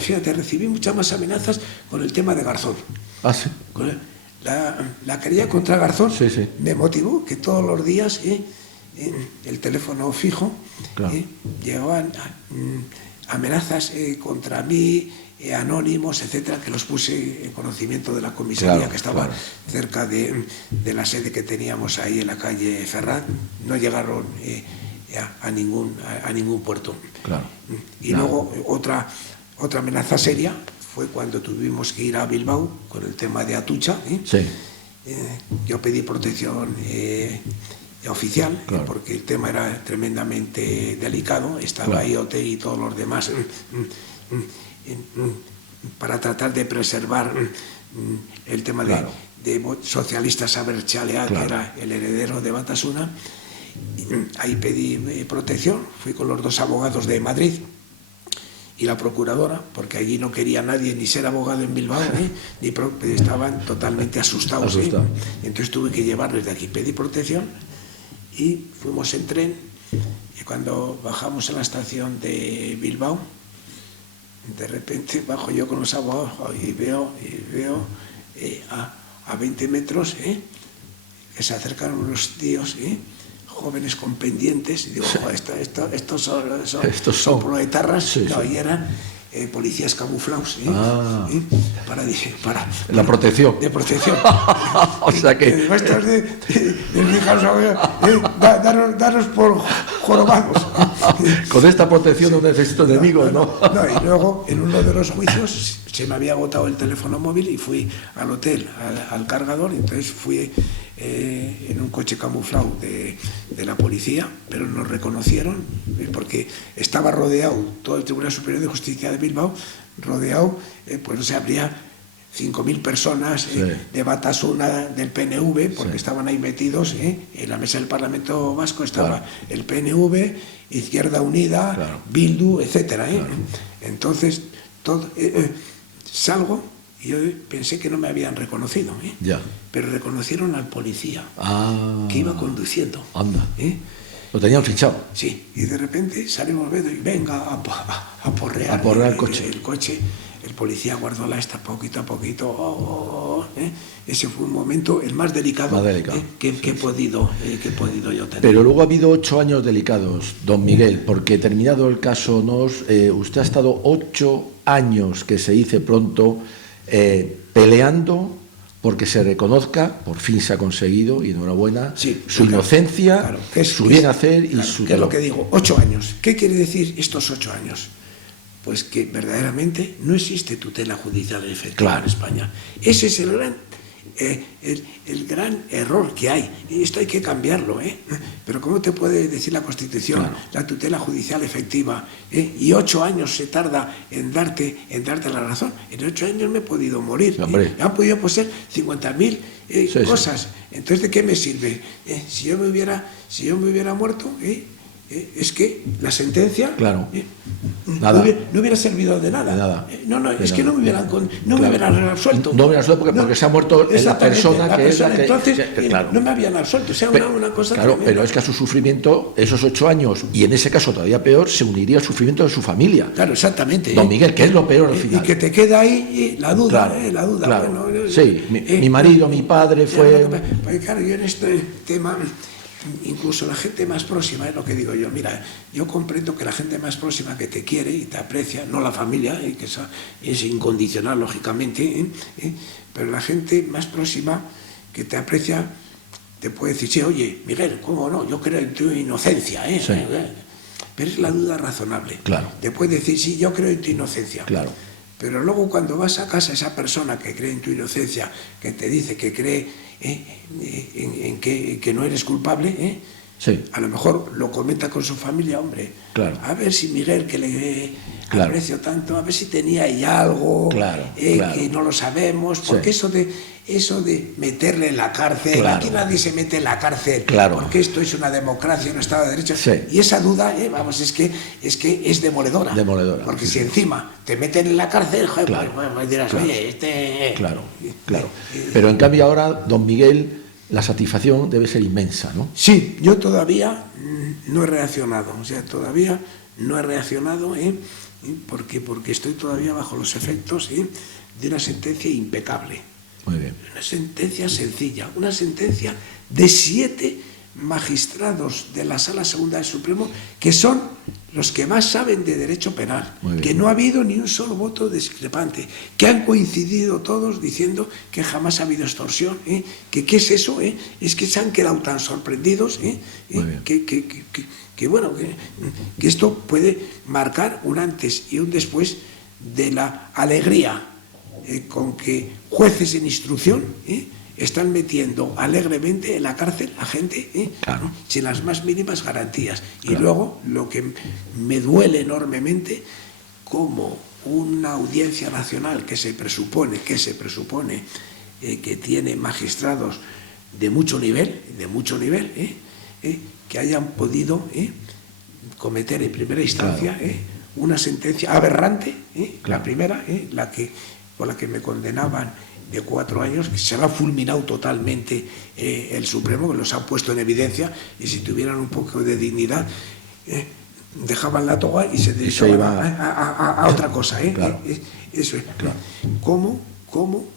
fíjate, recibí muchas más amenazas con el tema de Garzón. Ah, sí. La querella contra Garzón me motivó que todos los días el teléfono fijo, claro, llegaban amenazas contra mí, anónimos, etcétera, que los puse en conocimiento de la comisaría, claro, que estaba cerca de la sede que teníamos ahí en la calle Ferrat. No llegaron a ningún puerto. Claro. Y luego otra amenaza seria fue cuando tuvimos que ir a Bilbao con el tema de Atucha. Yo pedí protección oficial, claro, porque el tema era tremendamente delicado. Estaba ahí Otegi y todos los demás para tratar de preservar el tema, claro, de socialistas Abertzaleak, claro, que era el heredero de Batasuna. Ahí pedí protección, fui con los dos abogados de Madrid y la procuradora, porque allí no quería nadie ni ser abogado en Bilbao, estaban totalmente asustados. Entonces tuve que llevarles de aquí. Pedí protección y fuimos en tren, y cuando bajamos en la estación de Bilbao, de repente bajo yo con los abogados y veo a 20 metros que se acercan unos tíos jóvenes con pendientes, y digo, estos son proetarras, no, y eran policías camuflados para la protección. De protección. O sea que daros por jorobados. Con esta protección no necesito enemigos, ¿no? Y luego en uno de los juicios se me había agotado el teléfono móvil y fui al hotel, al cargador, y entonces fui en un coche camuflado de la policía, pero nos reconocieron porque estaba rodeado todo el Tribunal Superior de Justicia de Bilbao, rodeado, pues no sé, habría 5.000 personas de Batasuna, del PNV, porque estaban ahí metidos. En la mesa del Parlamento Vasco estaba el PNV, Izquierda Unida, claro, Bildu, etcétera. Claro. Entonces salgo y yo pensé que no me habían reconocido, pero reconocieron al policía que iba conduciendo. Anda. Lo tenían fichado. Sí, y de repente salimos y venga a porrear el coche. El policía guardó la esta poquito a poquito. Ese fue un momento el más delicado, que he podido yo tener. Pero luego ha habido 8 años delicados, don Miguel, porque terminado el caso Nos, usted ha estado 8 años, que se dice pronto, peleando porque se reconozca, por fin se ha conseguido, y enhorabuena, su inocencia, su bien hacer y su... ¿Qué es lo que digo? 8 años. ¿Qué quiere decir estos 8 años? Pues que verdaderamente no existe tutela judicial efectiva en España. Ese es el gran error que hay, y esto hay que cambiarlo, pero ¿cómo te puede decir la Constitución, claro, la tutela judicial efectiva, y 8 años se tarda en darte la razón? En 8 años me he podido morir, han podido poseer 50.000 cosas, entonces ¿de qué me sirve? Si yo me hubiera muerto, es que la sentencia, claro, no hubiera servido de nada. Es que no me hubieran absuelto. No me hubieran absuelto porque se ha muerto la persona que es la que... Entonces, claro, no me habían absuelto. O sea, una cosa claro, tremenda. pero es que a su sufrimiento, esos 8 años, y en ese caso todavía peor, se uniría al sufrimiento de su familia. Claro, exactamente. Don Miguel, que es lo peor al final. Y que te queda ahí la duda, claro, la duda. Claro. Bueno, sí, mi marido, mi padre fue... Claro, yo en este tema... Incluso la gente más próxima, es lo que digo yo, mira, yo comprendo que la gente más próxima que te quiere y te aprecia, no la familia, que es incondicional, lógicamente, pero la gente más próxima que te aprecia te puede decir, sí, oye, Miguel, ¿cómo no? Yo creo en tu inocencia, sí. Pero es la duda razonable. Claro. Te puede decir, sí, yo creo en tu inocencia. Claro. Pero luego cuando vas a casa, esa persona que cree en tu inocencia, que te dice que cree en que no eres culpable, sí, a lo mejor lo comenta con su familia, hombre, claro, a ver si Miguel, que le claro, aprecio tanto, a ver si tenía ahí algo, claro, que no lo sabemos, porque sí, eso de meterle en la cárcel, claro, aquí nadie se mete en la cárcel, claro, porque esto es una democracia, un Estado de Derecho, sí, y esa duda, vamos, es que es demoledora, porque si encima te meten en la cárcel, joder, claro, pues dirás, claro, oye, claro, pero en cambio ahora, don Miguel, la satisfacción debe ser inmensa, ¿no? Sí, yo todavía no he reaccionado, porque estoy todavía bajo los efectos de una sentencia impecable. Muy bien. Una sentencia sencilla, una sentencia de 7 magistrados de la Sala Segunda del Supremo, que son los que más saben de derecho penal, que no ha habido ni un solo voto discrepante, que han coincidido todos diciendo que jamás ha habido extorsión, que qué es eso, es que se han quedado tan sorprendidos, que esto puede marcar un antes y un después de la alegría con que jueces en instrucción están metiendo alegremente en la cárcel a gente claro, sin las más mínimas garantías. Claro. Y luego, lo que me duele enormemente, como una audiencia nacional que se presupone que tiene magistrados de mucho nivel, que hayan podido cometer en primera instancia una sentencia aberrante, la primera, por la que me condenaban de 4 años, que se ha fulminado totalmente el Supremo, que los ha puesto en evidencia, y si tuvieran un poco de dignidad, dejaban la toga y se dedicaban a otra cosa. Claro. Eso es. Claro. ¿Cómo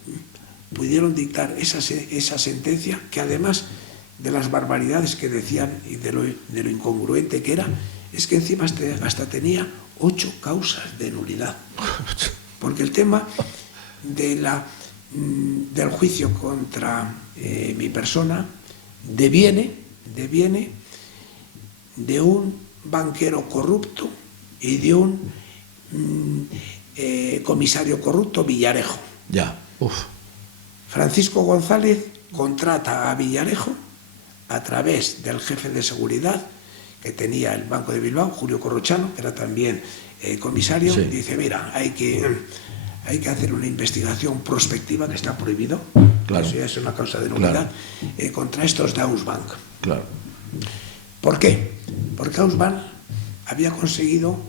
pudieron dictar esa sentencia, que además de las barbaridades que decían y de lo incongruente que era, es que encima hasta tenía 8 causas de nulidad? Porque el tema del juicio contra mi persona deviene de un banquero corrupto y de un comisario corrupto, Villarejo. Ya. Uf. Francisco González contrata a Villarejo a través del jefe de seguridad que tenía el Banco de Bilbao, Julio Corrochano, que era también comisario, sí. Dice, mira, hay que hacer una investigación prospectiva, que está prohibido, claro, eso ya es una causa de nulidad, claro, contra estos de Ausbank. Claro. ¿Por qué? Porque Ausbank había conseguido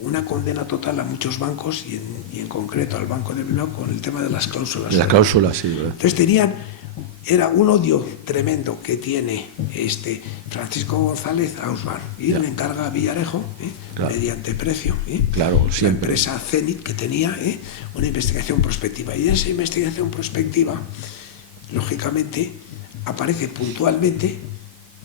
una condena total a muchos bancos y en concreto al Banco de Bilbao con el tema de las cláusulas. Las cláusulas, sí. ¿verdad? Entonces era un odio tremendo que tiene Francisco González a Ausbank, y le encarga a Villarejo, claro, mediante precio, claro, la empresa Zenit, que tenía una investigación prospectiva, y en esa investigación prospectiva, lógicamente, aparece puntualmente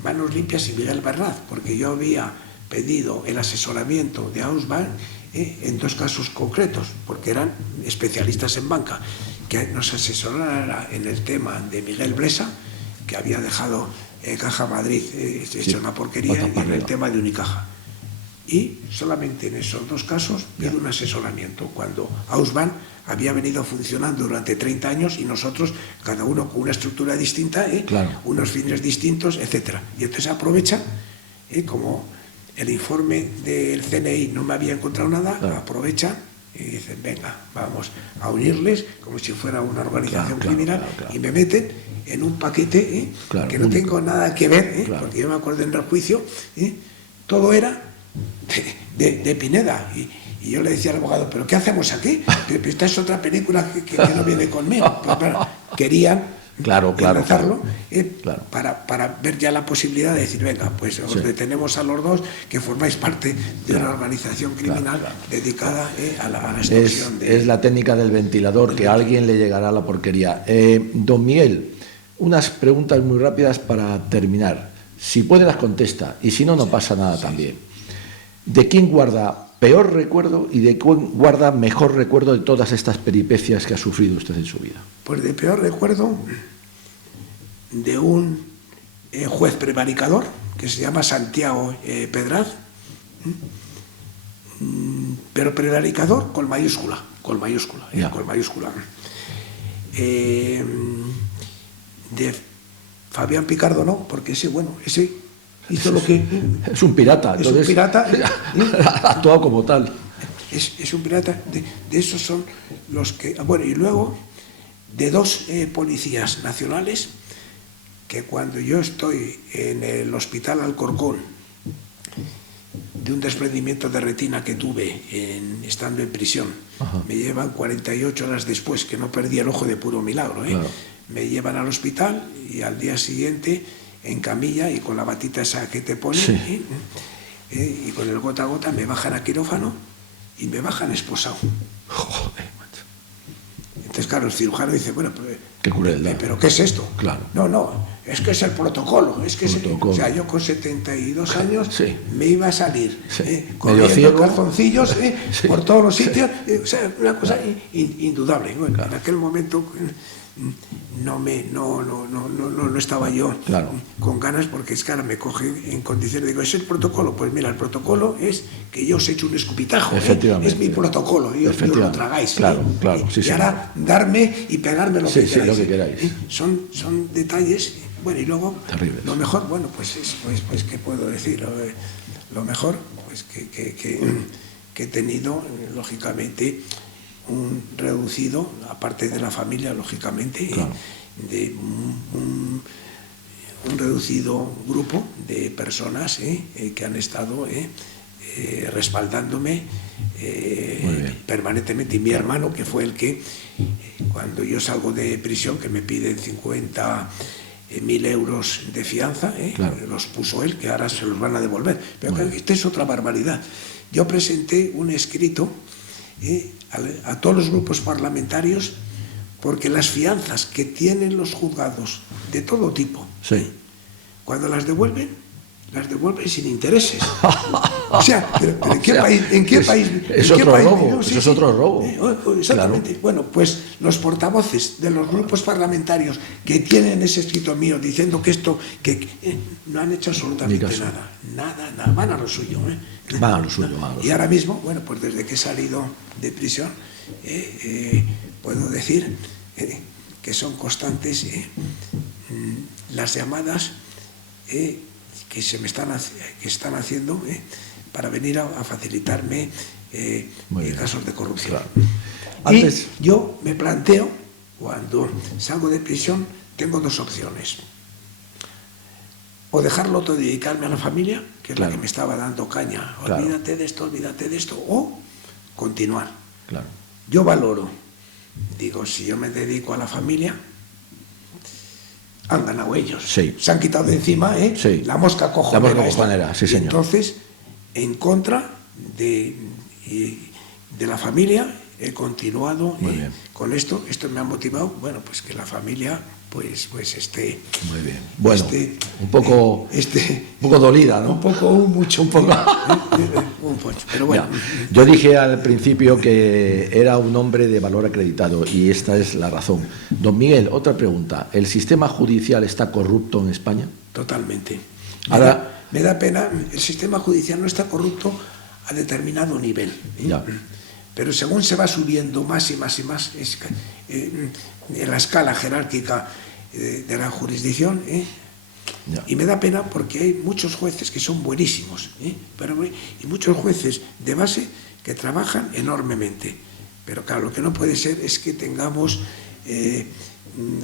Manos Limpias y Miguel Bernat, porque yo había pedido el asesoramiento de Ausbank en 2 casos concretos, porque eran especialistas en banca, que nos asesorara en el tema de Miguel Blesa, que había dejado Caja Madrid hecho una porquería, y en el tema de Unicaja. Y solamente en esos dos casos pido un asesoramiento, cuando Ausban había venido funcionando durante 30 años y nosotros, cada uno con una estructura distinta, unos fines distintos, etc. Y entonces aprovecha, como el informe del CNI no me había encontrado nada, aprovecha y dicen, venga, vamos a unirles como si fuera una organización criminal, y me meten en un paquete que no tengo nada que ver, porque yo me acuerdo en el juicio, todo era de Pineda, y yo le decía al abogado, ¿pero qué hacemos aquí? Esta es otra película que no viene conmigo. Pero, claro, querían lanzarlo para ver ya la posibilidad de decir, venga, pues os detenemos a los dos, que formáis parte de una organización criminal dedicada a la extorsión. Es la técnica del ventilador, que a alguien le llegará la porquería. Don Miguel, unas preguntas muy rápidas para terminar. Si puede las contesta, y si no, no pasa nada también. ¿De quién guarda peor recuerdo y de quién guarda mejor recuerdo de todas estas peripecias que ha sufrido usted en su vida? Pues de peor recuerdo de un juez prevaricador que se llama Santiago Pedraz, pero prevaricador con mayúscula, con mayúscula. De Fabián Picardo no, porque ese hizo lo que... Es un pirata. Es un pirata. Ha actuado como tal. Es un pirata. De esos son los que... Bueno, y luego de dos policías nacionales que cuando yo estoy en el hospital Alcorcón, de un desprendimiento de retina que tuve estando en prisión, me llevan 48 horas después, que no perdí el ojo de puro milagro, me llevan al hospital y al día siguiente en camilla y con la batita esa que te ponen, y con el gota a gota me bajan a quirófano y me bajan esposado. Joder, macho. Entonces, claro, el cirujano dice, bueno, qué crueldad. ¿Pero qué es esto? Claro. No, es que es el protocolo. O sea, yo con 72 años me iba a salir corriendo calzoncillos por todos los sitios. O sea, una cosa indudable. Bueno, en aquel momento no estaba yo con ganas, porque es que ahora me cogen en condiciones, digo, ¿es el protocolo? Pues mira, el protocolo es que yo os echo un escupitajo, es mi protocolo, y os lo tragáis. Y ahora darme y pegarme lo que queráis. Son detalles. Bueno, y luego terribles. Lo mejor, bueno, pues ¿qué puedo decir? Lo mejor, pues que he tenido, lógicamente, un reducido, aparte de la familia, lógicamente, de un reducido grupo de personas que han estado respaldándome permanentemente. Y mi hermano, que fue el que, cuando yo salgo de prisión, que me piden 50.000 euros de fianza, los puso él, que ahora se los van a devolver. Pero esta es otra barbaridad. Yo presenté un escrito a todos los grupos parlamentarios, porque las fianzas que tienen los juzgados de todo tipo, cuando las devuelven sin intereses. O sea, pero ¿en qué país? Es otro robo, eso es otro robo. Exactamente. Claro. Bueno, pues los portavoces de los grupos parlamentarios que tienen ese escrito mío diciendo que esto, no han hecho absolutamente nada, van a lo suyo. Van a lo suyo. Y ahora mismo, bueno, pues desde que he salido de prisión, puedo decir que son constantes las llamadas que están haciendo para venir a facilitarme casos de corrupción. Antes... Y yo me planteo, cuando salgo de prisión, tengo dos opciones: o dejarlo todo y dedicarme a la familia, que es la que me estaba dando caña, olvídate de esto, o continuar. Yo valoro, digo, si yo me dedico a la familia, han ganado ellos, se han quitado de encima la mosca cojonera. Entonces, en contra de la familia, he continuado con esto me ha motivado, bueno, pues que la familia pues esté muy bien. Bueno, un poco dolida, ¿no? Un poco. Pero bueno. Yo dije al principio que era un hombre de valor acreditado, y esta es la razón. Don Miguel, otra pregunta: ¿el sistema judicial está corrupto en España? Totalmente. Ahora me da pena. El sistema judicial no está corrupto a determinado nivel. Ya. Pero según se va subiendo más y más y más en la escala jerárquica de la jurisdicción, y me da pena porque hay muchos jueces que son buenísimos, y muchos jueces de base que trabajan enormemente. Pero claro, lo que no puede ser es que tengamos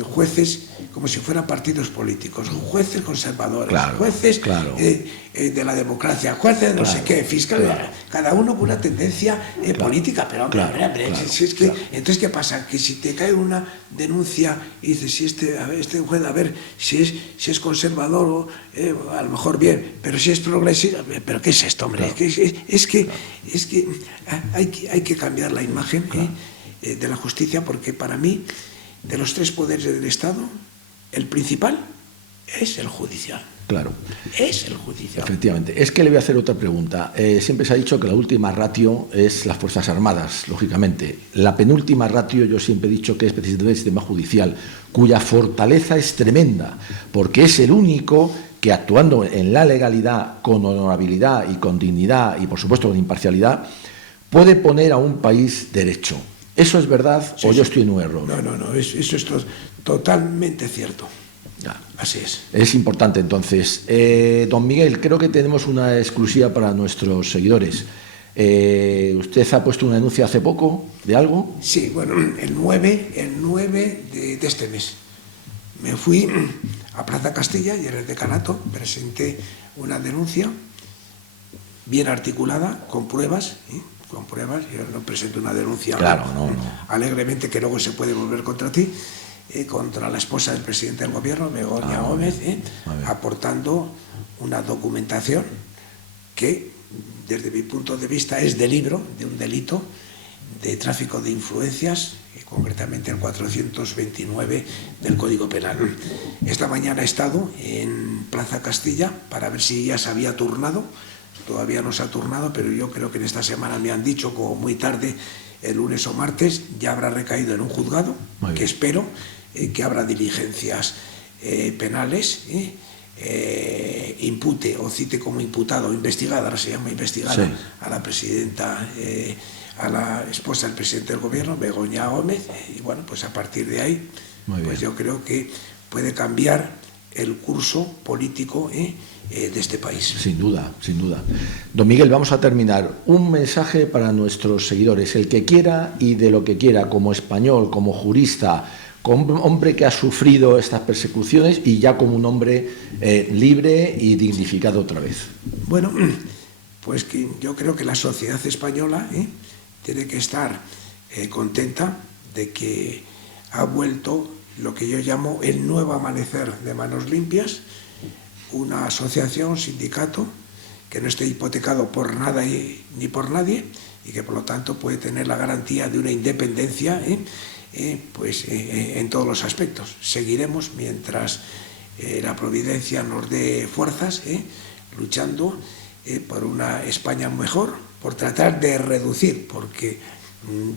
jueces como si fueran partidos políticos, jueces conservadores, claro, jueces claro. De la democracia, jueces de no sé qué, fiscales, cada uno con una tendencia política, pero hombre, entonces ¿qué pasa? Que si te cae una denuncia y dices, si este juez, a ver, si es conservador, a lo mejor bien, pero si es progresista, ¿pero qué es esto, hombre? Es que hay que cambiar la imagen de la justicia, porque para mí, de los tres poderes del Estado, el principal es el judicial. Claro. Es el judicial. Efectivamente. Es que le voy a hacer otra pregunta. Siempre se ha dicho que la última ratio es las Fuerzas Armadas, lógicamente. La penúltima ratio yo siempre he dicho que es precisamente el sistema judicial, cuya fortaleza es tremenda, porque es el único que, actuando en la legalidad, con honorabilidad y con dignidad y, por supuesto, con imparcialidad, puede poner a un país derecho. ¿Eso es verdad o yo estoy en un error? No, eso es totalmente cierto. Ya. Así es. Es importante, entonces. Don Miguel, creo que tenemos una exclusiva para nuestros seguidores. ¿Usted ha puesto una denuncia hace poco de algo? Sí, bueno, el 9 de este mes. Me fui a Plaza Castilla y en el decanato presenté una denuncia bien articulada, con pruebas, yo no presento una denuncia alegremente que luego se puede volver contra ti, contra la esposa del presidente del gobierno, Begoña Gómez, aportando una documentación que, desde mi punto de vista, es de libro, de un delito de tráfico de influencias, concretamente el 429 del Código Penal. Esta mañana he estado en Plaza Castilla para ver si ya se había turnado. Todavía no se ha turnado, pero yo creo que en esta semana me han dicho, como muy tarde, el lunes o martes, ya habrá recaído en un juzgado, que espero que habrá diligencias penales, impute o cite como imputado o investigada, ahora se llama investigada, a la presidenta, a la esposa del presidente del gobierno, Begoña Gómez, y bueno, pues a partir de ahí, pues yo creo que puede cambiar el curso político de este país. Sin duda, sin duda. Don Miguel, vamos a terminar. Un mensaje para nuestros seguidores, el que quiera y de lo que quiera, como español, como jurista, como hombre que ha sufrido estas persecuciones y ya como un hombre libre y dignificado otra vez. Bueno, pues que yo creo que la sociedad española tiene que estar contenta de que ha vuelto lo que yo llamo el nuevo amanecer de Manos Limpias, una asociación, sindicato, que no esté hipotecado por nada ni por nadie y que por lo tanto puede tener la garantía de una independencia en todos los aspectos. Seguiremos mientras la providencia nos dé fuerzas, luchando por una España mejor, por tratar de reducir, porque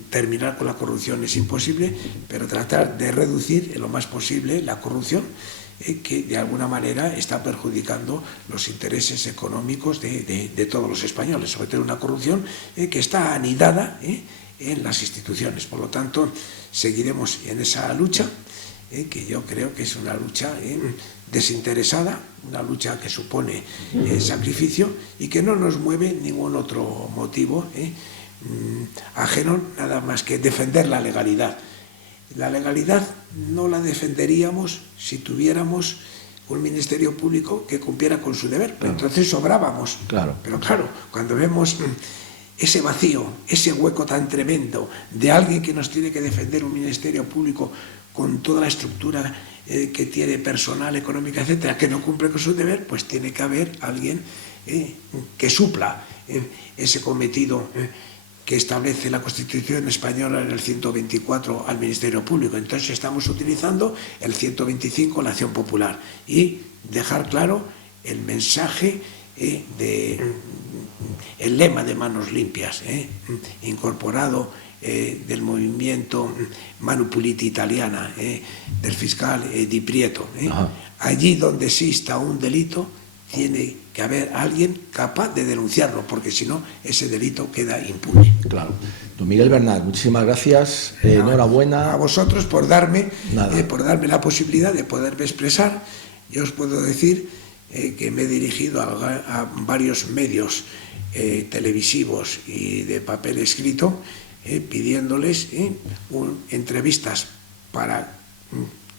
terminar con la corrupción es imposible, pero tratar de reducir en lo más posible la corrupción, que de alguna manera está perjudicando los intereses económicos de todos los españoles, sobre todo una corrupción que está anidada en las instituciones. Por lo tanto, seguiremos en esa lucha, que yo creo que es una lucha desinteresada, una lucha que supone sacrificio y que no nos mueve ningún otro motivo ajeno, nada más que defender la legalidad. La legalidad no la defenderíamos si tuviéramos un ministerio público que cumpliera con su deber, pero entonces sobrábamos. Pero claro, cuando vemos ese vacío, ese hueco tan tremendo de alguien que nos tiene que defender, un ministerio público con toda la estructura que tiene personal, económica, etcétera, que no cumple con su deber, pues tiene que haber alguien que supla ese cometido que establece la Constitución española en el 124 al Ministerio Público. Entonces estamos utilizando el 125, la acción popular, y dejar claro el mensaje el lema de Manos Limpias, incorporado del movimiento Manu Puliti italiana, del fiscal Di Prieto. Allí donde exista un delito, tiene que haber alguien capaz de denunciarlo, porque si no, ese delito queda impune. Claro. Don Miguel Bernat, muchísimas gracias, enhorabuena. A vosotros por darme la posibilidad de poderme expresar. Yo os puedo decir que me he dirigido a varios medios televisivos y de papel escrito, pidiéndoles entrevistas para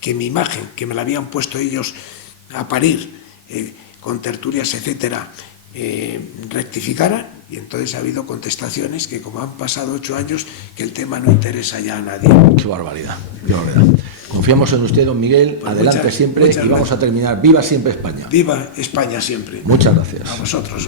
que mi imagen, que me la habían puesto ellos a parir, con tertulias, etcétera, rectificara, y entonces ha habido contestaciones que, como han pasado 8 años, que el tema no interesa ya a nadie. Qué barbaridad, qué barbaridad. Confiamos en usted, don Miguel, pues adelante siempre, y vamos a terminar. ¡Viva siempre España! ¡Viva España siempre! Muchas gracias. A vosotros.